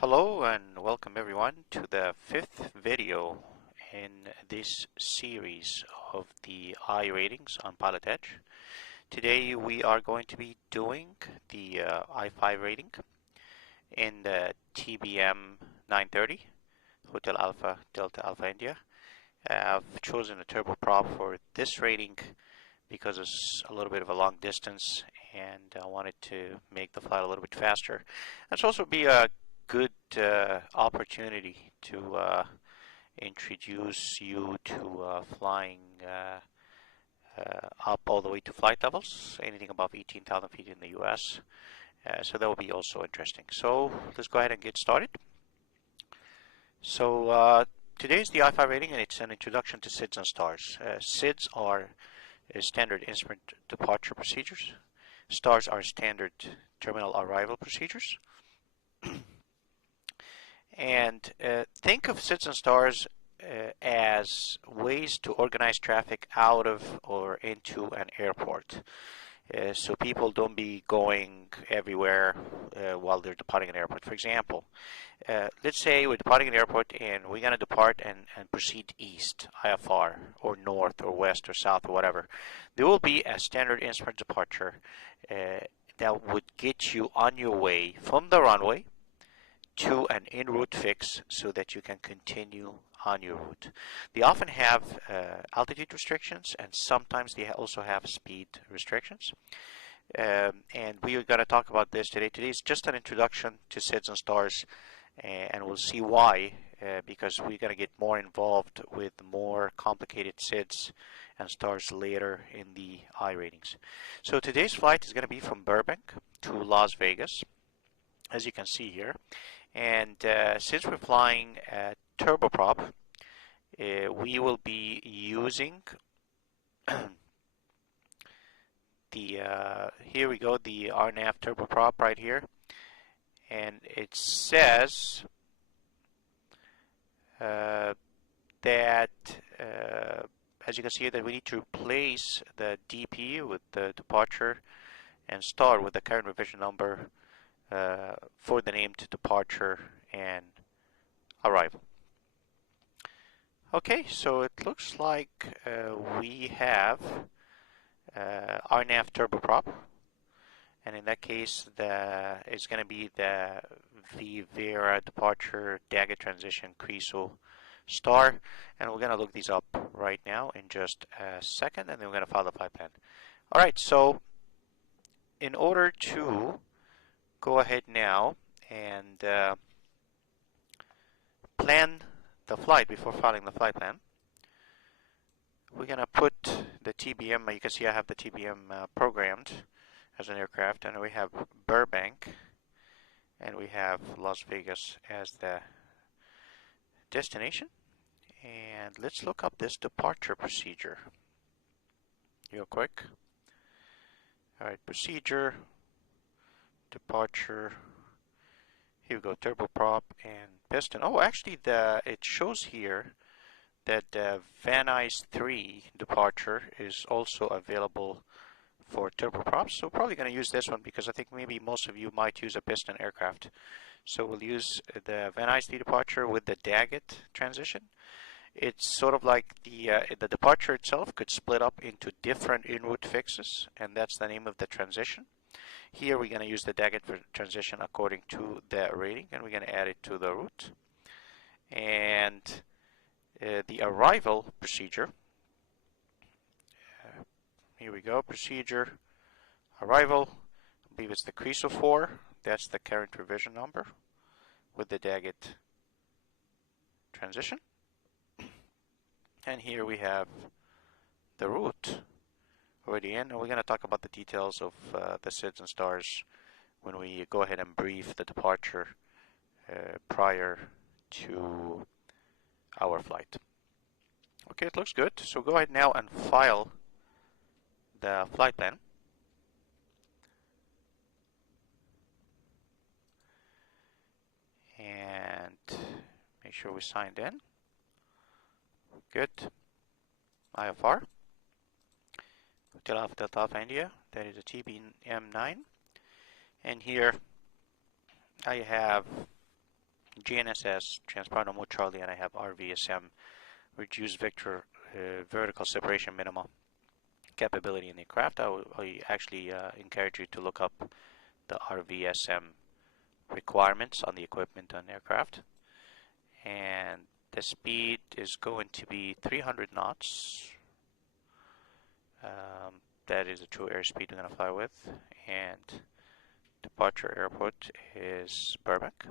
Hello and welcome everyone to the fifth video in this series of the I ratings on Pilotedge. Today we are going to be doing the I-5 rating in the TBM 930 Hotel Alpha Delta Alpha India. I've chosen a turboprop for this rating because it's a little bit of a long distance and I wanted to make the flight a little bit faster. It's also be a good opportunity to introduce you to flying up all the way to flight levels, anything above 18,000 feet in the US. So that will be also interesting. So let's go ahead and get started. So today is the I-5 rating and it's an introduction to SIDS and STARS. SIDS are standard instrument departure procedures. STARS are standard terminal arrival procedures. And think of SIDS and STARS as ways to organize traffic out of or into an airport. So people don't be going everywhere while they're departing an airport. For example, let's say we're departing an airport and we're going to depart and proceed east, IFR, or north, or west, or south, or whatever. There will be a standard instrument departure that would get you on your way from the runway to an en route fix so that you can continue on your route. They often have altitude restrictions and sometimes they also have speed restrictions. And we are going to talk about this today. Today is just an introduction to SIDS and STARS, and we'll see why, because we're going to get more involved with more complicated SIDS and STARS later in the I ratings. So today's flight is going to be from Burbank to Las Vegas, as you can see here. And since we're flying a turboprop, we will be using the here we go, the RNAV turboprop right here, and it says that as you can see that we need to replace the DP with the departure and start with the current revision number for the named departure and arrival. Okay, so it looks like we have RNAV turboprop, and in that case it's going to be the Vivera departure Daggett transition Creso star, and we're going to look these up right now in just a second, and then we're going to follow the flight plan. Alright, so in order to go ahead now and plan the flight before filing the flight plan, we're going to put the TBM, you can see I have the TBM programmed as an aircraft, and we have Burbank and we have Las Vegas as the destination. And let's look up this departure procedure real quick. Alright, procedure, departure, here we go, turboprop and piston. Oh, actually it shows here that the Van Nuys 3 departure is also available for turboprops, so probably going to use this one because I think maybe most of you might use a piston aircraft. So we'll use the Van Nuys 3 departure with the Daggett transition. It's sort of like the departure itself could split up into different en route fixes, and that's the name of the transition. Here we're going to use the Daggett transition according to the rating, and we're going to add it to the route. And the arrival procedure, here we go, procedure, arrival, I believe it's the Creso 4, that's the current revision number with the Daggett transition. And here we have the route already in, and we're going to talk about the details of the SIDS and STARS when we go ahead and brief the departure prior to our flight. Okay, it looks good. So go ahead now and file the flight plan. And make sure we signed in. Good. IFR. Hotel Alpha Delta Alpha India. That is a TBM 9. And here I have GNSS, transponder mode Charlie, and I have RVSM, reduced vector vertical separation minimum capability in the aircraft. I actually encourage you to look up the RVSM requirements on the equipment on the aircraft. And the speed is going to be 300 knots. That is the true airspeed we're going to fly with. And departure airport is Burbank.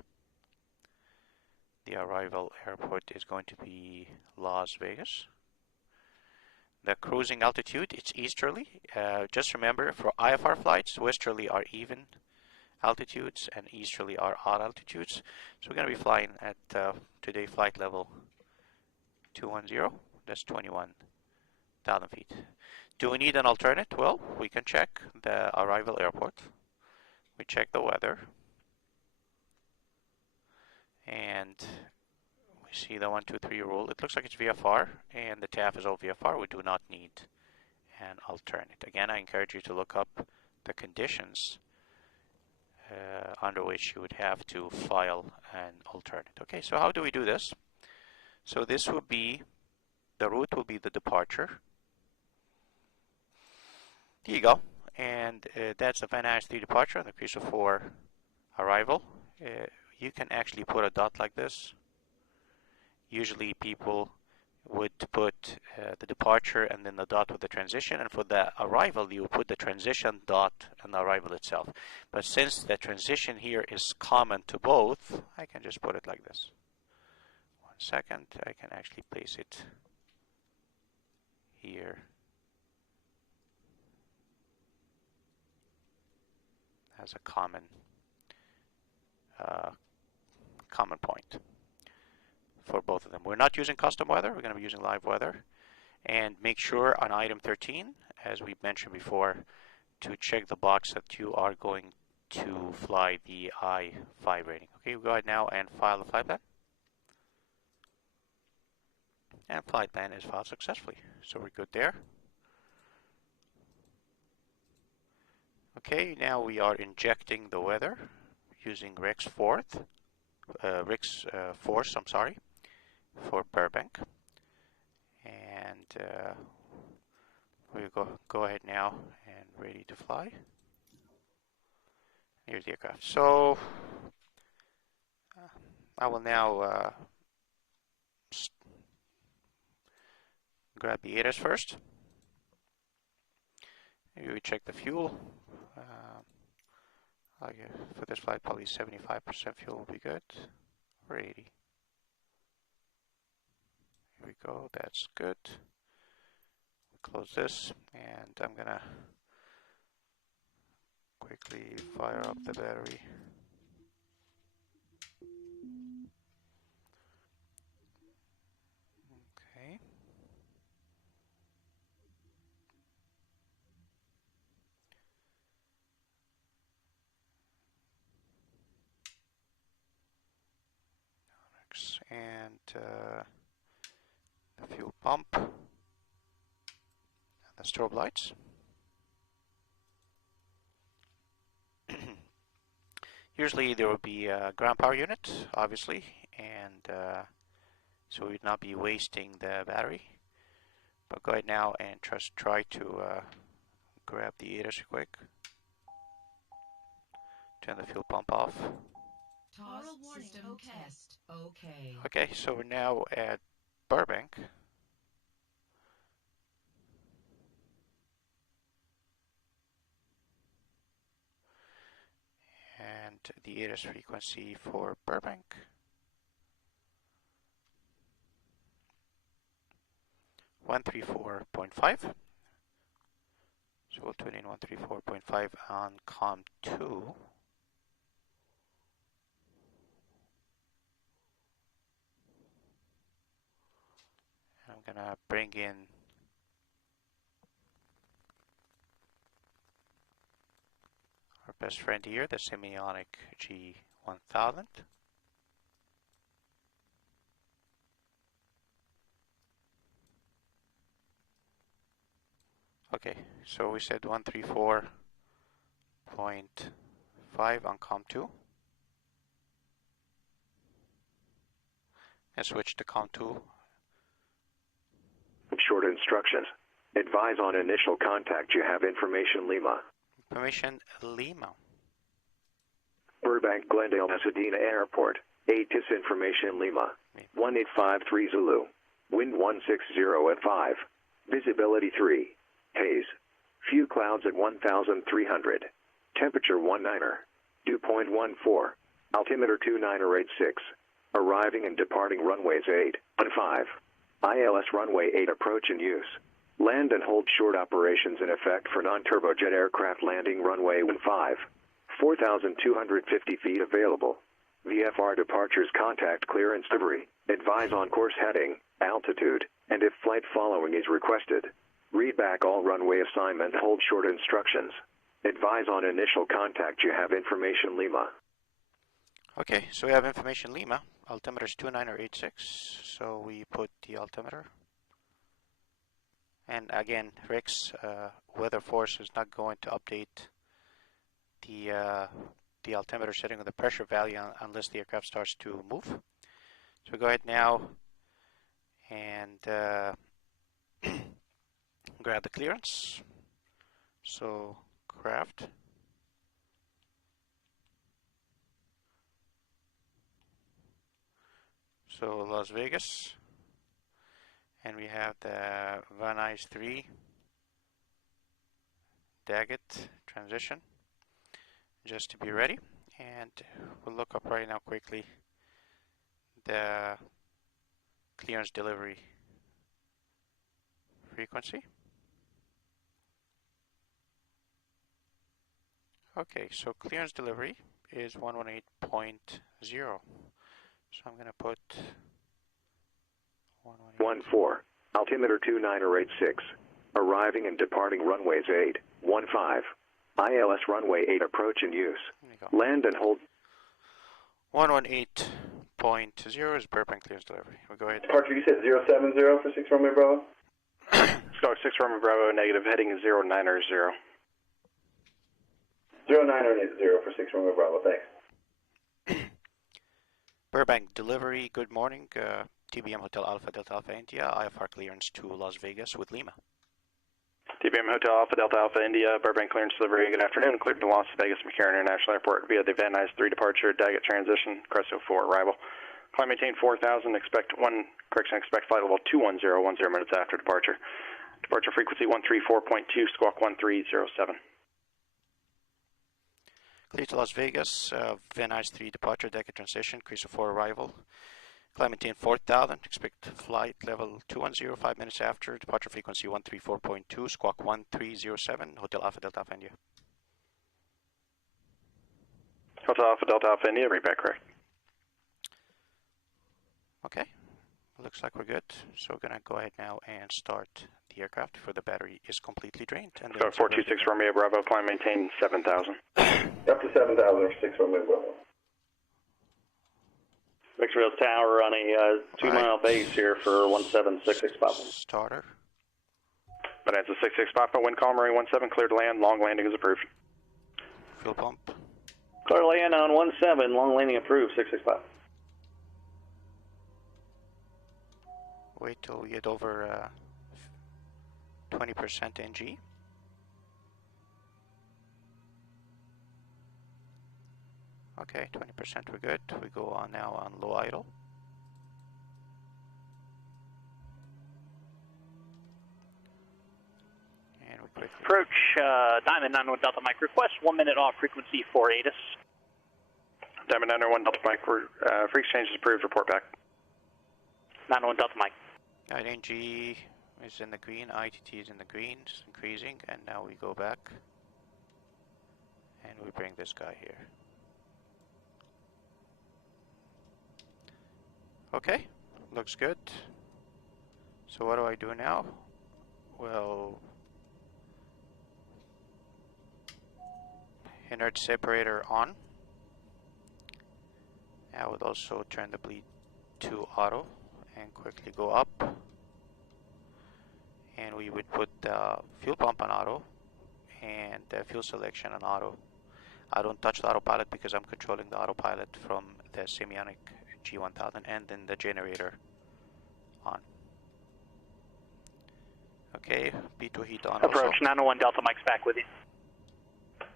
The arrival airport is going to be Las Vegas. The cruising altitude, it's easterly. Just remember, for IFR flights, westerly are even altitudes and easterly are odd altitudes. So we're going to be flying at today flight level 210. That's 21,000 feet. Do we need an alternate? Well, we can check the arrival airport. We check the weather. And we see the 1, 2, 3 rule. It looks like it's VFR, and the TAF is all VFR. We do not need an alternate. Again, I encourage you to look up the conditions under which you would have to file an alternate. Okay, so how do we do this? So this would be, the route will be the departure. Here you go. And that's the Van Nuys 3 departure and the Cruiser 4 arrival. You can actually put a dot like this. Usually people would put the departure and then the dot with the transition, and for the arrival you would put the transition dot and the arrival itself. But since the transition here is common to both, I can just put it like this. 1 second, I can actually place it here. As a common point for both of them. We're not using custom weather, we're going to be using live weather. And make sure on item 13, as we mentioned before, to check the box that you are going to fly the I-5 rating. Okay, we'll go ahead now and file the flight plan. And flight plan is filed successfully, so we're good there. Okay, now we are injecting the weather using Rex Force, I'm sorry, for Burbank. And we'll go ahead now and ready to fly. Here's the aircraft. So I will now grab the ATIS first. Maybe we check the fuel. For this flight, probably 75% fuel will be good, or 80. Here we go, that's good. Close this, and I'm gonna quickly fire up the battery. Okay. And the fuel pump and the strobe lights. Usually there will be a ground power unit, obviously, and so we would not be wasting the battery. But go ahead now and try to grab the ATIS quick. Turn the fuel pump off. Okay, so we're now at Burbank. And the ATIS frequency for Burbank. 134.5. So we'll tune in 134.5 on COM2. I'm gonna bring in our best friend here, the Simionic G1000. Okay, so we said 134.5 on COM2. and switch to count 2. Short instructions. Advise on initial contact. You have information Lima. Information Lima. Burbank Glendale Pasadena Airport. ATIS information Lima. 1853 Zulu. Wind 160 at 5. Visibility 3. Haze. Few clouds at 1,300. Temperature 19er. Dew point 14. Altimeter 2986. Arriving and departing runways 8 and 5. ILS runway 8 approach in use. Land and hold short operations in effect for non-turbojet aircraft landing runway 15. 4,250 feet available. VFR departures contact clearance debris. Advise on course heading, altitude, and if flight following is requested. Read back all runway assignment, hold short instructions. Advise on initial contact. You have information Lima. Okay, so we have information Lima. Altimeter is 2986, so we put the altimeter. And again, Rick's weather force is not going to update the altimeter setting of the pressure value unless the aircraft starts to move. So we go ahead now and grab the clearance. So craft. So Las Vegas, and we have the Van Nuys 3 Daggett transition, just to be ready. And we'll look up right now quickly the clearance delivery frequency. Okay, so clearance delivery is 118.0. So I'm going to put 14. Altimeter 2986. Arriving and departing runways 8, 15. ILS runway 8 approach in use. Land and hold. 118.0 is Burbank clearance delivery. We'll go ahead. Departure, you said 070 for 6 Romeo Bravo? Star 6 Romeo Bravo, negative, heading 090. 0980 for 6 Romeo Bravo, thanks. Burbank delivery, good morning. TBM Hotel Alpha Delta Alpha India, IFR clearance to Las Vegas with Lima. TBM Hotel Alpha Delta Alpha India, Burbank clearance delivery, good afternoon. Cleared to Las Vegas McCarran International Airport via the Van Nuys 3 departure, Daggett transition, Cresto 4 arrival. Climb maintain 4,000, expect flight level 210, 10 minutes after departure. Departure frequency 134.2, squawk 1307. Clear to Las Vegas, Van Nuys 3 departure, Daggett transition, Cresto 4 arrival. Climb maintain 4,000, expect flight level 210, 5 minutes after, departure frequency 134.2, squawk 1307, Hotel Alpha Delta Alpha India. Hotel Alpha Delta Alpha India, read back correct. Okay, looks like we're good. So we're going to go ahead now and start the aircraft before the battery is completely drained. And so 426 Romeo Bravo, climb maintain 7,000. Up to 7,000 for 6 Romeo Bravo. Victorville Tower on a 2-mile base here for 176 Papa. Starter. Bonanza 66 Papa, wind calm, Marine 17, cleared to land, long landing is approved. Fuel pump. Clear land on 17, long landing approved, 66 Papa. Wait till we get over 20% NG. Okay, 20% we're good. We go on now on low idle. And we quickly approach Diamond 91 Delta Mike, request 1 minute off frequency for ATIS. Diamond 91 Delta Mike, free exchange is approved, report back. 91 Delta Mike. NG is in the green, ITT is in the green, it's increasing, and now we go back and we bring this guy here. Okay, looks good. So what do I do now? Well, inert separator on. I would also turn the bleed to auto and quickly go up. And we would put the fuel pump on auto and the fuel selection on auto. I don't touch the autopilot because I'm controlling the autopilot from the Simionic G1000, and then the generator on. Okay, P2 heat on. Approach Also. 901 Delta Mike's back with you.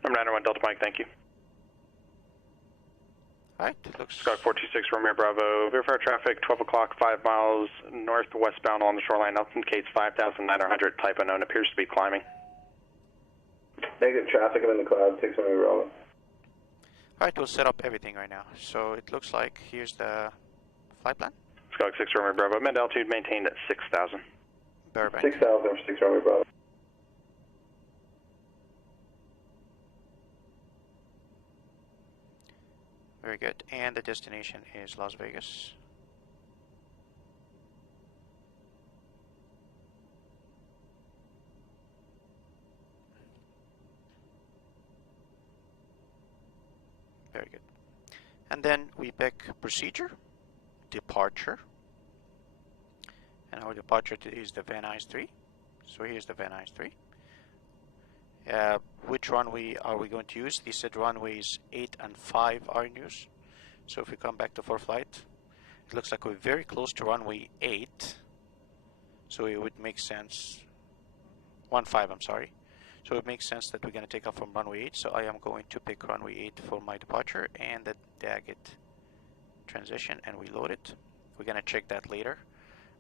Number 901 Delta Mike, thank you. Alright, looks... Skyhawk 426, Romeo Bravo. Verify traffic, 12 o'clock, 5 miles northwestbound on the shoreline. Altitude indicates 5,900. Type unknown, appears to be climbing. Negative traffic, I'm in the cloud, 6 Romeo Bravo. Alright, we'll set up everything right now. So it looks like here's the flight plan. Skyhawk 6, Romeo Bravo. Mid altitude maintained at 6,000. Burbank. 6,000 for 6 Romeo Bravo. Very good. And the destination is Las Vegas. Very good. And then we pick procedure, departure, and our departure is the Van Nuys 3. So here's the Van Nuys 3. Which runway are we going to use? They said runways 8 and 5 are in use. So if we come back to for flight, it looks like we're very close to runway 8. So it would make sense, 15, I'm sorry. So it makes sense that we're going to take off from runway 8. So I am going to pick runway 8 for my departure and the Daggett transition, and we load it. We're going to check that later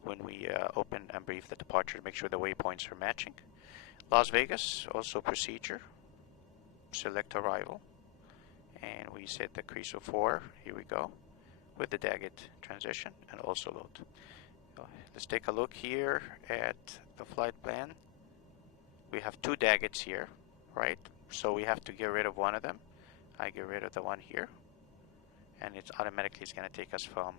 when we open and brief the departure to make sure the waypoints are matching. Las Vegas, also procedure, select arrival, and we set the crease of 4, here we go, with the Daggett transition, and also load. Let's take a look here at the flight plan. We have 2 Daggets here, right? So we have to get rid of one of them. I get rid of the one here, and it's automatically going to take us from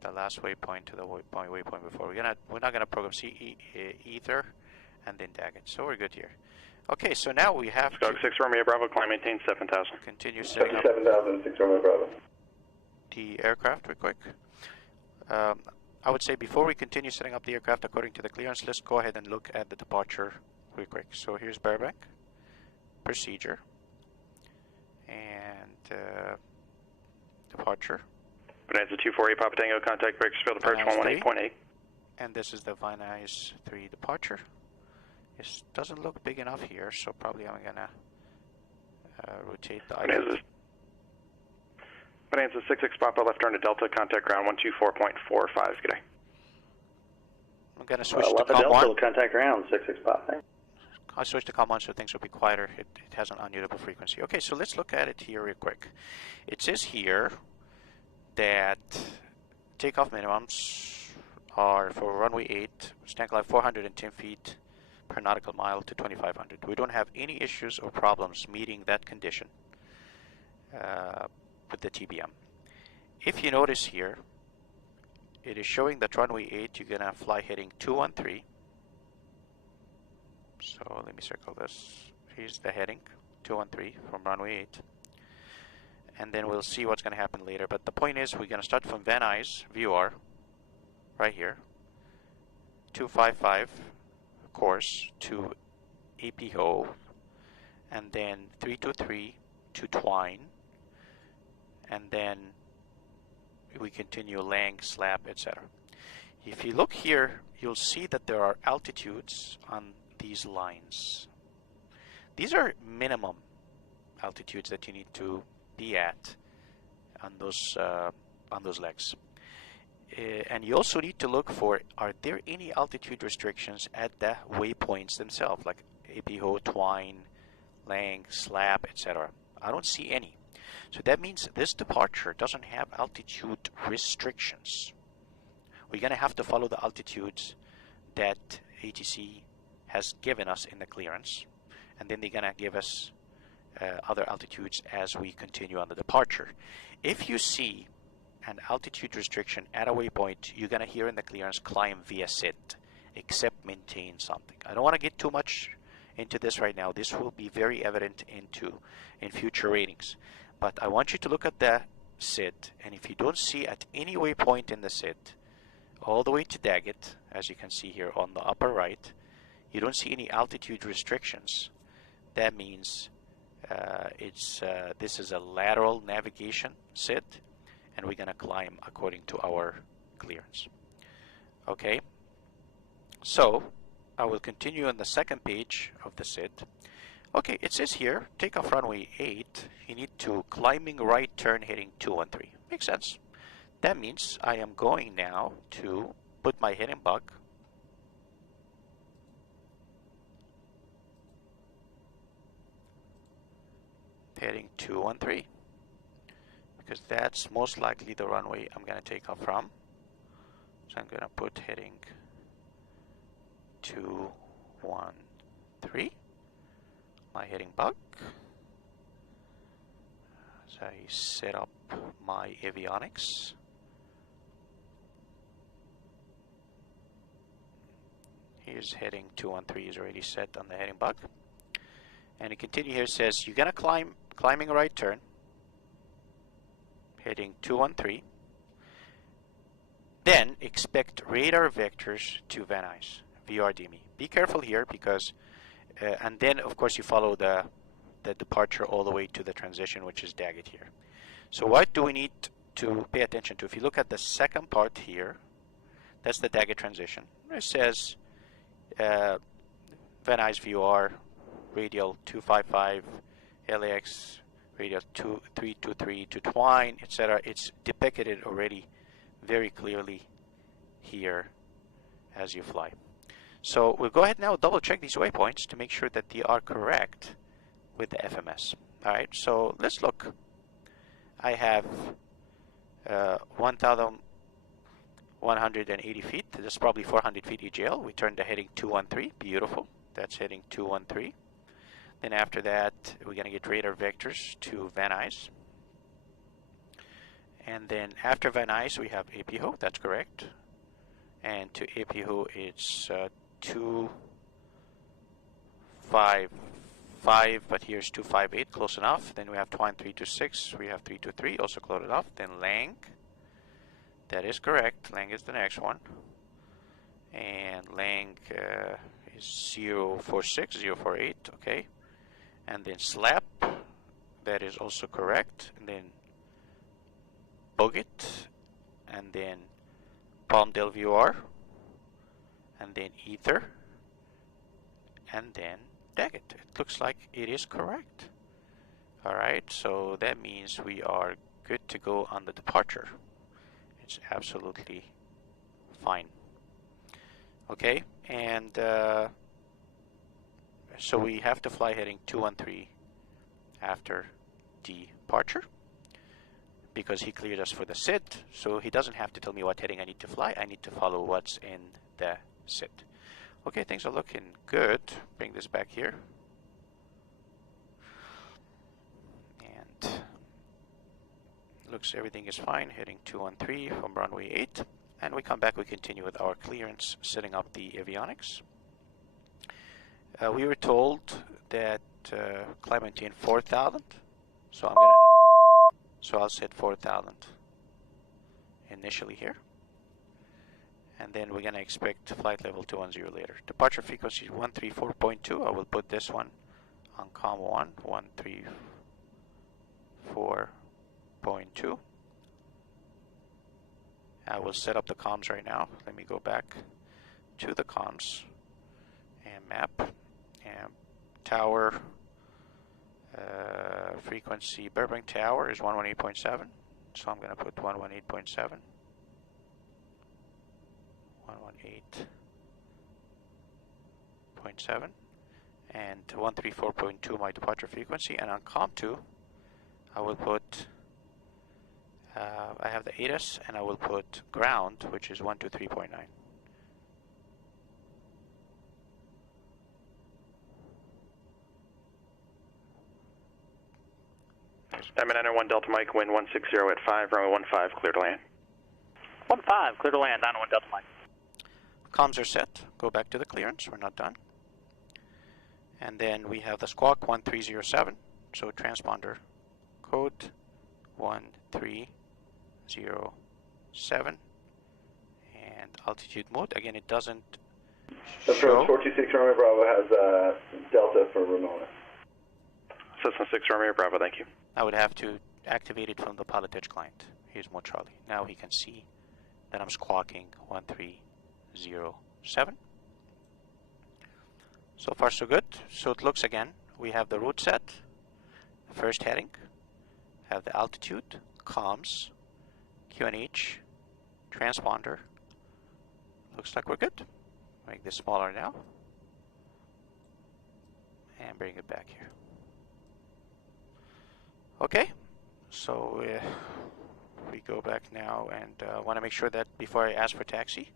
the last waypoint to the waypoint before. We're not gonna program either, and then Daggett. So we're good here. Okay, so now we have Skyhawk 6 Romeo Bravo, climb maintain 7,000. Continue setting up 7,000, 6 Romeo Bravo. the aircraft real quick. I would say before we continue setting up the aircraft according to the clearance, let's go ahead and look at the departure real quick. So here's Burbank, procedure, and departure. Bonanza 248, Papa Tango, contact breakers, field approach 118.8. And this is the Van Nuys 3 departure. This doesn't look big enough here, so probably I'm gonna rotate the island. Bonanza 66, Papa, left turn to Delta, contact ground 124.45, good day. I'm gonna switch to left COM Delta, 1. contact ground 66 Papa. I'll switch to COM 1 so things will be quieter. It has an unmutable frequency. Okay, so let's look at it here real quick. It says here that takeoff minimums are for runway 8, stand climb 410 feet per nautical mile to 2,500. We don't have any issues or problems meeting that condition with the TBM. If you notice here, it is showing that runway 8 you're gonna fly heading 213. So let me circle this. Here's the heading 213 from runway 8. And then we'll see what's going to happen later. But the point is, we're going to start from Van Nuys, VR, right here, 255 course to APO, and then 323 to Twine, and then we continue Lang, Slap, etc. If you look here, you'll see that there are altitudes on these lines. These are minimum altitudes that you need to be at on those legs, and you also need to look for, are there any altitude restrictions at the waypoints themselves, like APO, Twine, Lang, Slab, etc. I don't see any. So that means this departure doesn't have altitude restrictions. We're going to have to follow the altitudes that ATC has given us in the clearance, and then they're going to give us other altitudes as we continue on the departure. If you see an altitude restriction at a waypoint, you're going to hear in the clearance climb via SIT, except maintain something. I don't want to get too much into this right now. This will be very evident in future ratings. But I want you to look at the SIT, and if you don't see at any waypoint in the SIT, all the way to Daggett, as you can see here on the upper right, you don't see any altitude restrictions. That means this is a lateral navigation SIT, and we're going to climb according to our clearance. Okay, so I will continue on the second page of the SID. Okay, it says here, takeoff runway 8, you need to climbing right turn heading 213. Makes sense. That means I am going now to put my heading bug heading 213, because that's most likely the runway I'm going to take off from. So I'm going to put heading 213, my heading bug. So I set up my avionics. Here's heading 213 is already set on the heading bug. And it continue here, says you're going to climbing right turn, heading 213. Then expect radar vectors to Van Nuys, VRDME. Be careful here because, and then of course you follow the departure all the way to the transition, which is Daggett here. So what do we need to pay attention to? If you look at the second part here, that's the Daggett transition. It says Van Nuys VR, radial 255, LAX, radial 323 to Twine, etc. It's depicted already very clearly here as you fly. So we'll go ahead now double check these waypoints to make sure that they are correct with the FMS. Alright, so let's look. I have 1,180 feet. That's probably 400 feet EGL. We turned the heading 213. Beautiful. That's heading 213. Then after that, we're going to get radar vectors to Van Nuys. And then after Van Nuys, we have APHO. That's correct. And to APHO, it's 255, but here's 258, close enough. Then we have Twine 326. We have 323, also close enough. Then Lang. That is correct. Lang is the next one. And Lang is 046, 048, okay. And then Slap, that is also correct. And then Boggett, and then Palmdale VR, and then Ether, and then Daggett. It looks like it is correct. Alright, so that means we are good to go on the departure. It's absolutely fine. Okay, and so we have to fly heading 213 after departure because he cleared us for the SID, so he doesn't have to tell me what heading I need to fly. I need to follow what's in the SID. Okay, things are looking good. Bring this back here. And looks everything is fine. Heading 213 from runway 8. And we come back, we continue with our clearance, setting up the avionics. We were told that climb maintain 4,000, so I'll set 4,000 initially here. And then we're gonna expect flight level 210 later. Departure frequency is 134.2. I will put this one on COM 1, 134.2. I will set up the comms right now. Let me go back to the comms and map and tower frequency. Burbank Tower is 118.7, so I'm going to put 118.7, 118.7, and 134.2 my departure frequency. And on COM 2, I will put I have the ATIS, and I will put ground, which is 123.9. Diamond enter 1 Delta Mike, wind 160 at 5, runway 15, clear to land. 15, clear to land, 91 Delta Mike. Comms are set. Go back to the clearance. We're not done. And then we have the squawk 1307. So transponder code 1307. And altitude mode. Again, it doesn't show. Approach 426 runway Bravo has Delta for Ramona. Cessna 6 Romeo Bravo, thank you. I would have to activate it from the Pilotedge client. Here's more Charlie. Now he can see that I'm squawking 1307. So far so good. So it looks again, we have the route set, the first heading, have the altitude, comms, QNH, transponder. Looks like we're good. Make this smaller now. And bring it back here. Okay, so we go back now and want to make sure that before I ask for taxi,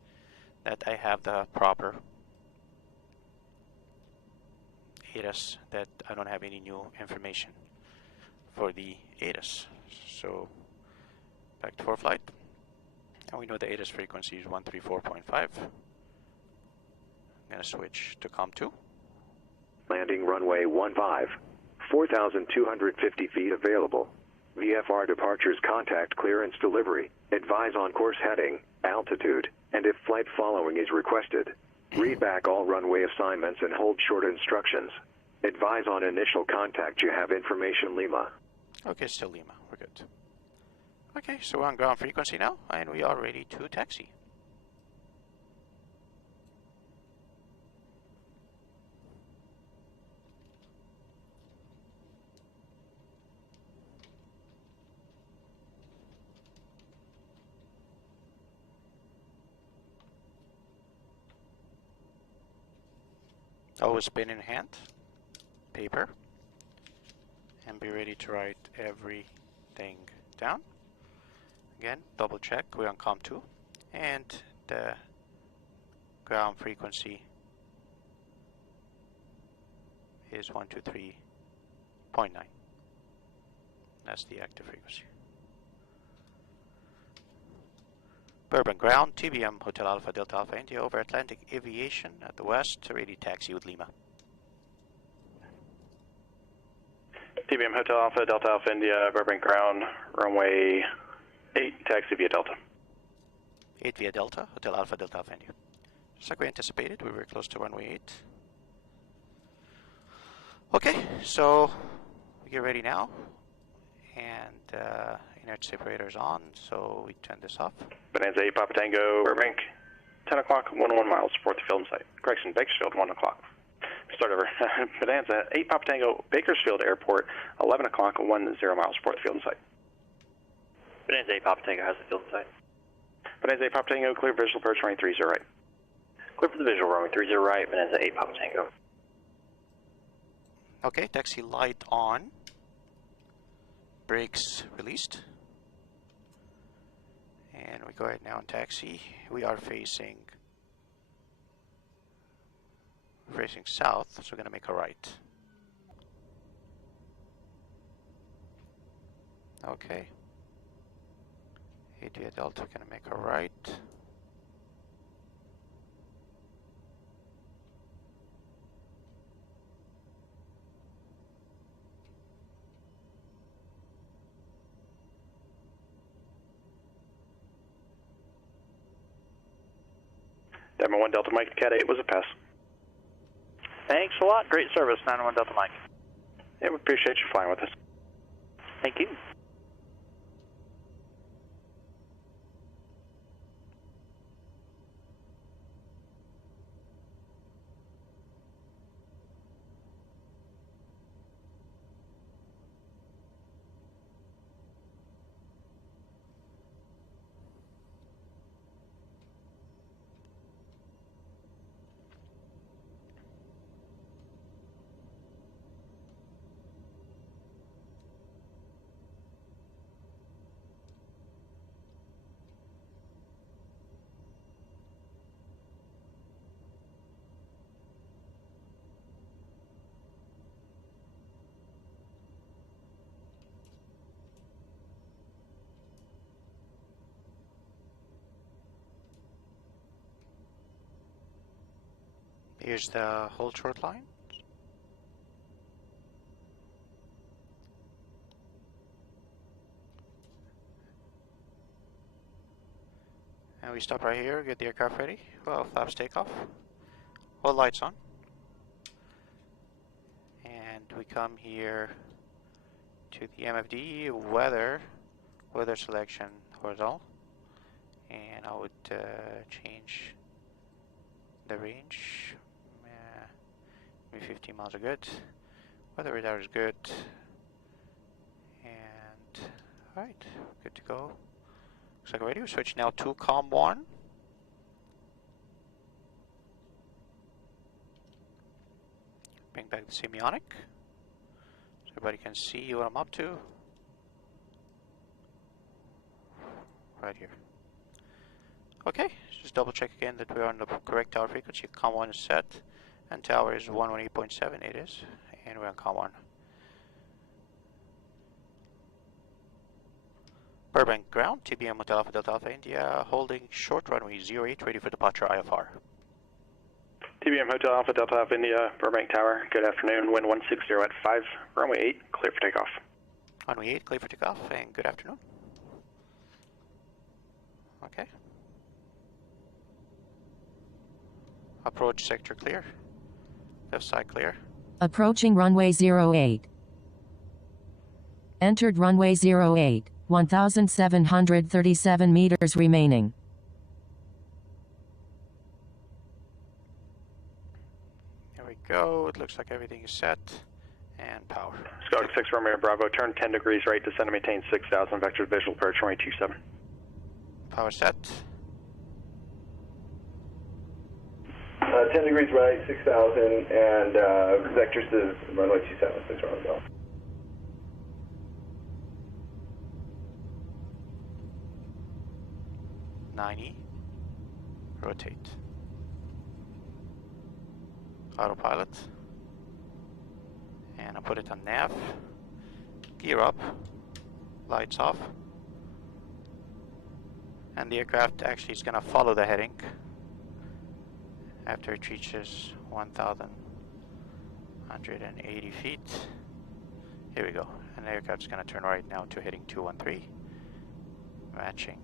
that I have the proper ATIS, that I don't have any new information for the ATIS. So back to ForeFlight, and we know the ATIS frequency is 134.5. I'm going to switch to COM2. Landing runway 15, 4,250 feet available. VFR departures, contact clearance delivery. Advise on course heading, altitude, and if flight following is requested. Read back all runway assignments and hold short instructions. Advise on initial contact. You have information Lima. Okay, still Lima. We're good. Okay, so we're on ground frequency now, and we are ready to taxi. Always pen in hand, paper, and be ready to write everything down. Again, double check, we're on COM2, and the ground frequency is 123.9. That's the active frequency. Bourbon ground, TBM Hotel Alpha Delta Alpha India over Atlantic Aviation at the west, ready taxi with Lima. TBM Hotel Alpha Delta Alpha India, Burbank ground, runway 8, taxi via Delta. 8 via Delta, Hotel Alpha Delta Alpha India. Just like we anticipated, we're very close to runway 8. Okay, so we get ready now, and inert separator is on, so we turn this off. Bonanza 8 Papa Tango, Burbank, 10 o'clock, 11 miles, support the field site. Correction, Bakersfield, 1 o'clock. Start over. Bonanza 8 Papa Tango, Bakersfield Airport, 11 o'clock, 10 miles, support the field site. Bonanza 8 Papa Tango has the field site. Bonanza 8 Papa Tango, clear visual approach runway 30 right. Clear for the visual runway 30 right, Bonanza 8 Papa Tango. Okay, taxi light on. Brakes released. And we go ahead now on taxi. We are facing south, so we're going to make a right. Okay. ADA Delta, going to make a right. Diamond 1 Delta Mike, Cat 8 was a pass. Thanks a lot. Great service, 901 Delta Mike. Yeah, we appreciate you flying with us. Thank you. Here's the hold short line. And we stop right here, get the aircraft ready. Well, flaps takeoff. All lights on. And we come here to the MFD weather selection, horizontal, and I would change the range. Maybe 15 miles are good. Weather radar is good. And alright, good to go. Looks like we're ready. We switch now to COM 1. Bring back the Simionic so everybody can see what I'm up to. Right here. Okay, just double check again that we're on the correct tower frequency. COM 1 is set, and tower is 118.7, it is, and we're on COM 1. Burbank ground, TBM Hotel Alpha Delta Alpha India, holding short runway 08, ready for departure IFR. TBM Hotel Alpha Delta Alpha India, Burbank Tower, good afternoon, wind 160 at 5, runway 8, clear for takeoff. Runway 8, clear for takeoff, and good afternoon. Okay. Approach sector clear. Left side clear. Approaching runway 08. Entered runway 08. 1,737 meters remaining. There we go. It looks like everything is set. And power. Skyhawk 6 Romeo Bravo, turn 10 degrees right, descend and maintain 6,000, vector visual approach, runway 27. Power set. 10 degrees right, 6,000, and vectors to runway 27, 6 Romeo. 90. Rotate. Autopilot. And I'll put it on nav. Gear up. Lights off. And the aircraft actually is going to follow the heading after it reaches 1,180 feet. Here we go. And the aircraft is going to turn right now to heading 213. Matching.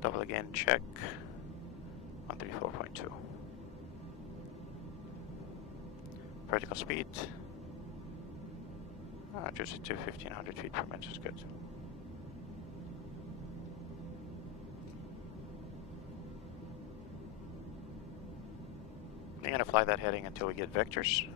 Double again, check. 134.2. Vertical speed. Just to 1,500 feet per minute is good. I'm going to fly that heading until we get vectors.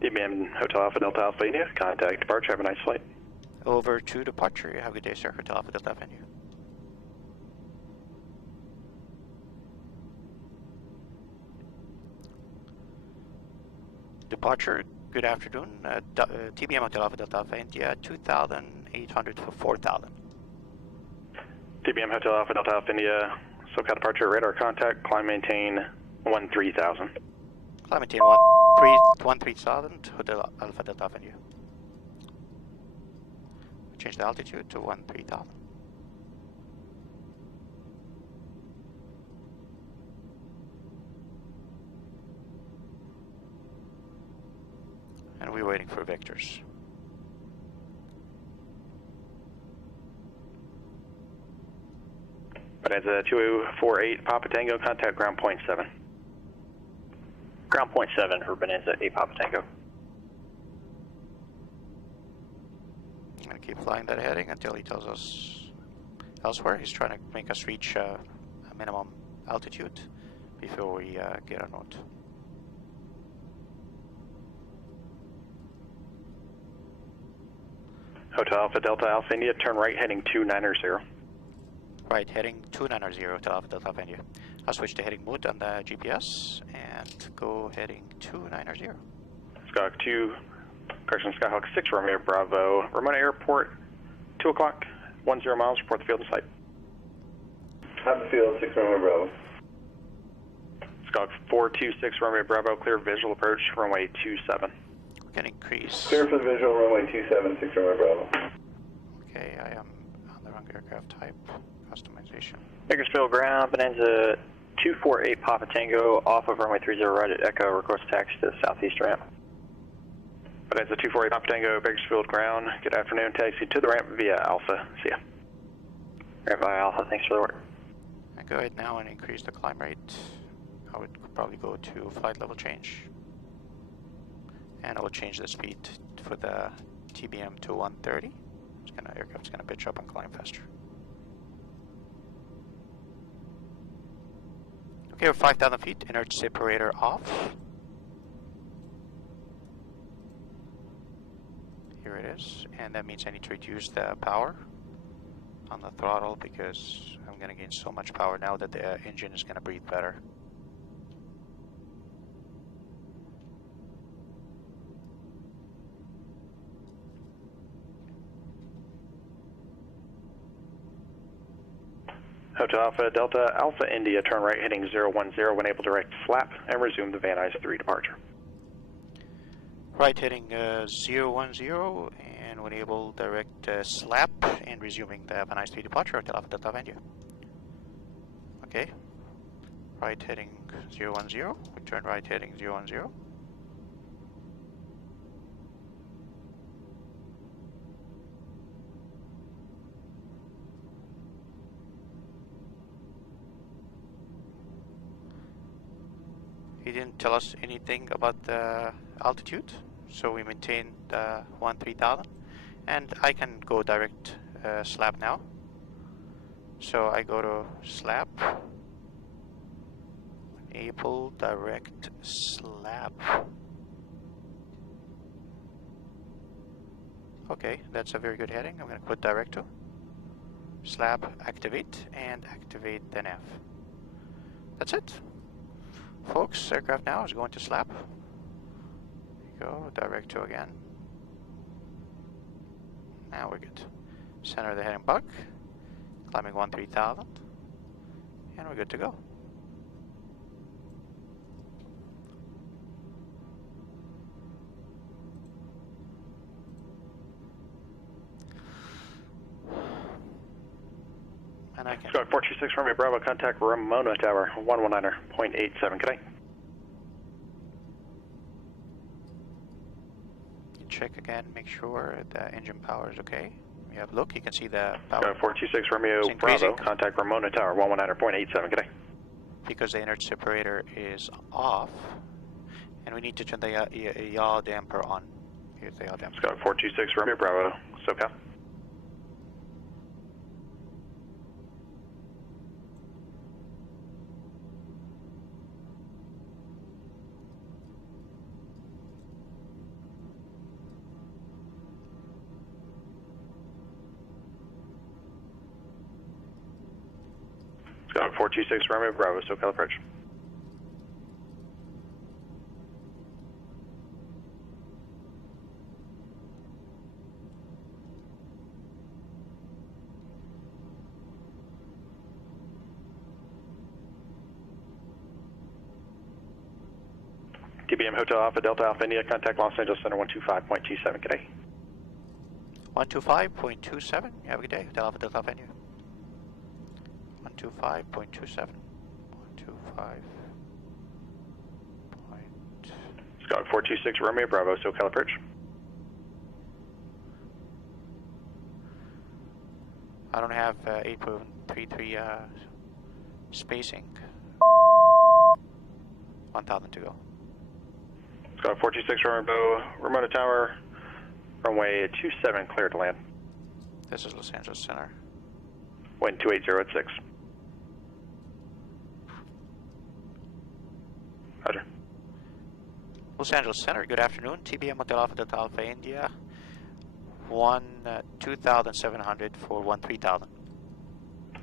DBM Hotel Alpha Delta Alpha India, contact departure, have a nice flight. Over to departure. Have a good day, sir. Hotel Alpha Delta Alpha India. Departure, good afternoon. TBM Hotel Alpha Delta Alpha India, 2,800 for 4,000. DBM Hotel Alpha Delta Alpha India, SoCal departure, radar contact, climb maintain 13,000. Climb maintain 13,000, Hotel Alpha Delta Alpha India. Change the altitude to 13,000. And we're waiting for vectors. But as a 2048 Papa Tango, contact ground point 7. Ground point 7 for Bonanza 8 Papa Tango. I'm going to keep flying that heading until he tells us elsewhere. He's trying to make us reach a minimum altitude before we get our note. Hotel Alpha Delta Alpha India, turn right heading 290. Right, heading 290, Hotel Alpha Delta Alpha India. I'll switch to heading mode on the GPS and go heading 290. Skyhawk 2, correction, Skyhawk 6, Romeo Bravo, Ramona Airport, 2 o'clock, 10 miles, report the field and site. Have the field, 6 Romeo Bravo. Skyhawk 426, Romeo Bravo, clear visual approach, runway 27. We can increase. Clear for the visual, runway 27, 6 Romeo Bravo. Okay, I am on the wrong aircraft type. Customization. Bakersfield ground, Bonanza 248 Papa Tango, off of runway 30 right at Echo, request taxi to the southeast ramp. Bonanza 248 Papa Tango, Bakersfield ground, good afternoon, taxi to the ramp via Alpha, see ya. Ramp via Alpha, thanks for the work. I go ahead now and increase the climb rate. I would probably go to flight level change. And I will change the speed for the TBM to 130. Aircraft's gonna pitch up and climb faster. Okay, we're 5,000 feet, inert separator off. Here it is, and that means I need to reduce the power on the throttle because I'm gonna gain so much power now that the engine is gonna breathe better. Hotel Alpha Delta Alpha India, turn right heading 010 when able direct flap and resume the Van Nuys 3 departure. Right heading 010 and when able direct slap and resuming the Van Nuys 3 departure, Hotel Alpha Delta India. Okay, right heading 010, return right heading 010. He didn't tell us anything about the altitude, so we maintain the 13,000, and I can go direct slap now. So I go to slap, enable direct slap. Okay, that's a very good heading. I'm going to put direct to slap, activate, and activate the nav. That's it. Folks, aircraft now is going to slap. There you go, direct to again. Now we're good. Center of the heading buck, climbing 13,000, and we're good to go. And I can... Squawk 426 Romeo Bravo, contact Ramona Tower, 119.87, good day. Check again, make sure the engine power is okay. You have look, you can see the power. Squawk 426 Romeo Bravo, contact Ramona Tower, 119.87, good day. Because the inert separator is off, and we need to turn the yaw damper on. Here's the yaw damper. Squawk 426 Romeo Bravo, SoCal. Squawk 426 Romeo Bravo, SoCal approach. TBM Hotel Alpha Delta Alpha India, contact Los Angeles Center 125.27, good day. 125.27, you have a good day. Hotel Alpha Delta Alpha India. 125.27. 125. Squawk 426 Romeo Bravo, SoCal approach. I don't have 8.33 spacing. 1,000 to go. Squawk 426 Romeo Ramona Tower, runway 27, clear to land. This is Los Angeles Center. Wind 280 at 6. Roger. Los Angeles Center, good afternoon. TBM Hotel Alpha Delta Alpha India. 2,700 for 13,000.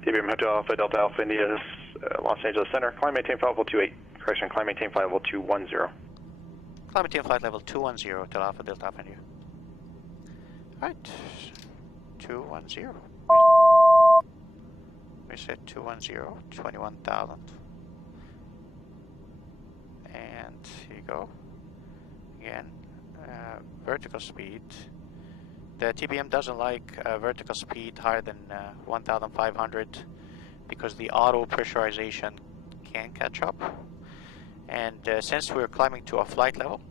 TBM Hotel Alpha Delta Alpha India, Los Angeles Center. Climb maintain flight level 28. Correction, climb maintain flight level 210. Climb maintain flight level 210 Hotel Alpha Delta Alpha India. Alright. 210. We said 210, 21,000. And here you go. Again, vertical speed. The TBM doesn't like vertical speed higher than 1,500 because the auto pressurization can catch up. And since we're climbing to a flight level,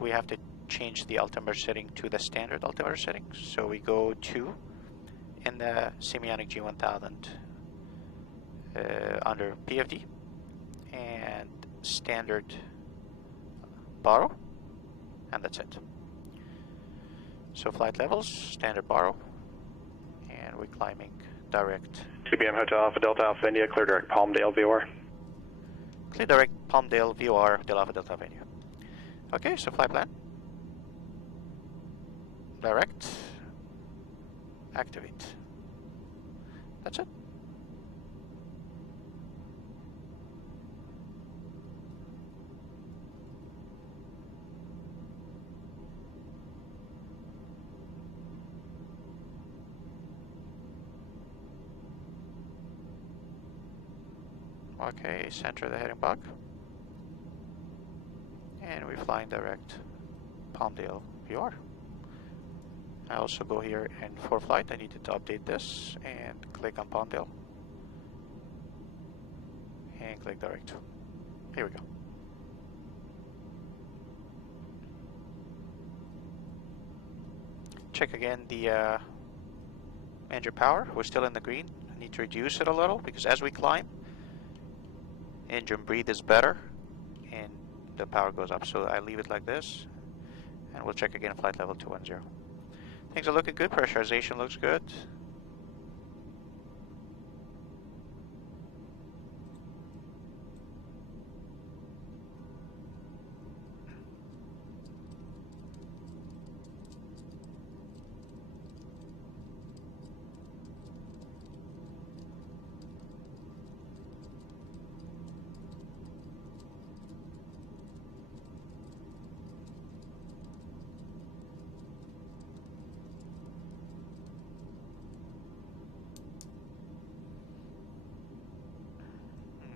we have to change the altimeter setting to the standard altimeter setting. So we go to, in the Simionic G1000 under PFD and standard borrow, and that's it. So flight levels, standard borrow, and we're climbing direct. TBM Hotel Alpha Delta Alpha India, clear direct Palmdale VOR. Clear direct Palmdale VOR, Del Alpha Delta Alpha India. Okay, so flight plan. Direct. Activate. That's it. Okay, center the heading block. And we're flying direct Palmdale VR. I also go here and for flight I needed to update this and click on Palmdale and click direct. Here we go. Check again the engine power. We're still in the green. I need to reduce it a little because as we climb, engine breathe is better and the power goes up. So I leave it like this and we'll check again flight level 210. Things are looking good, pressurization looks good.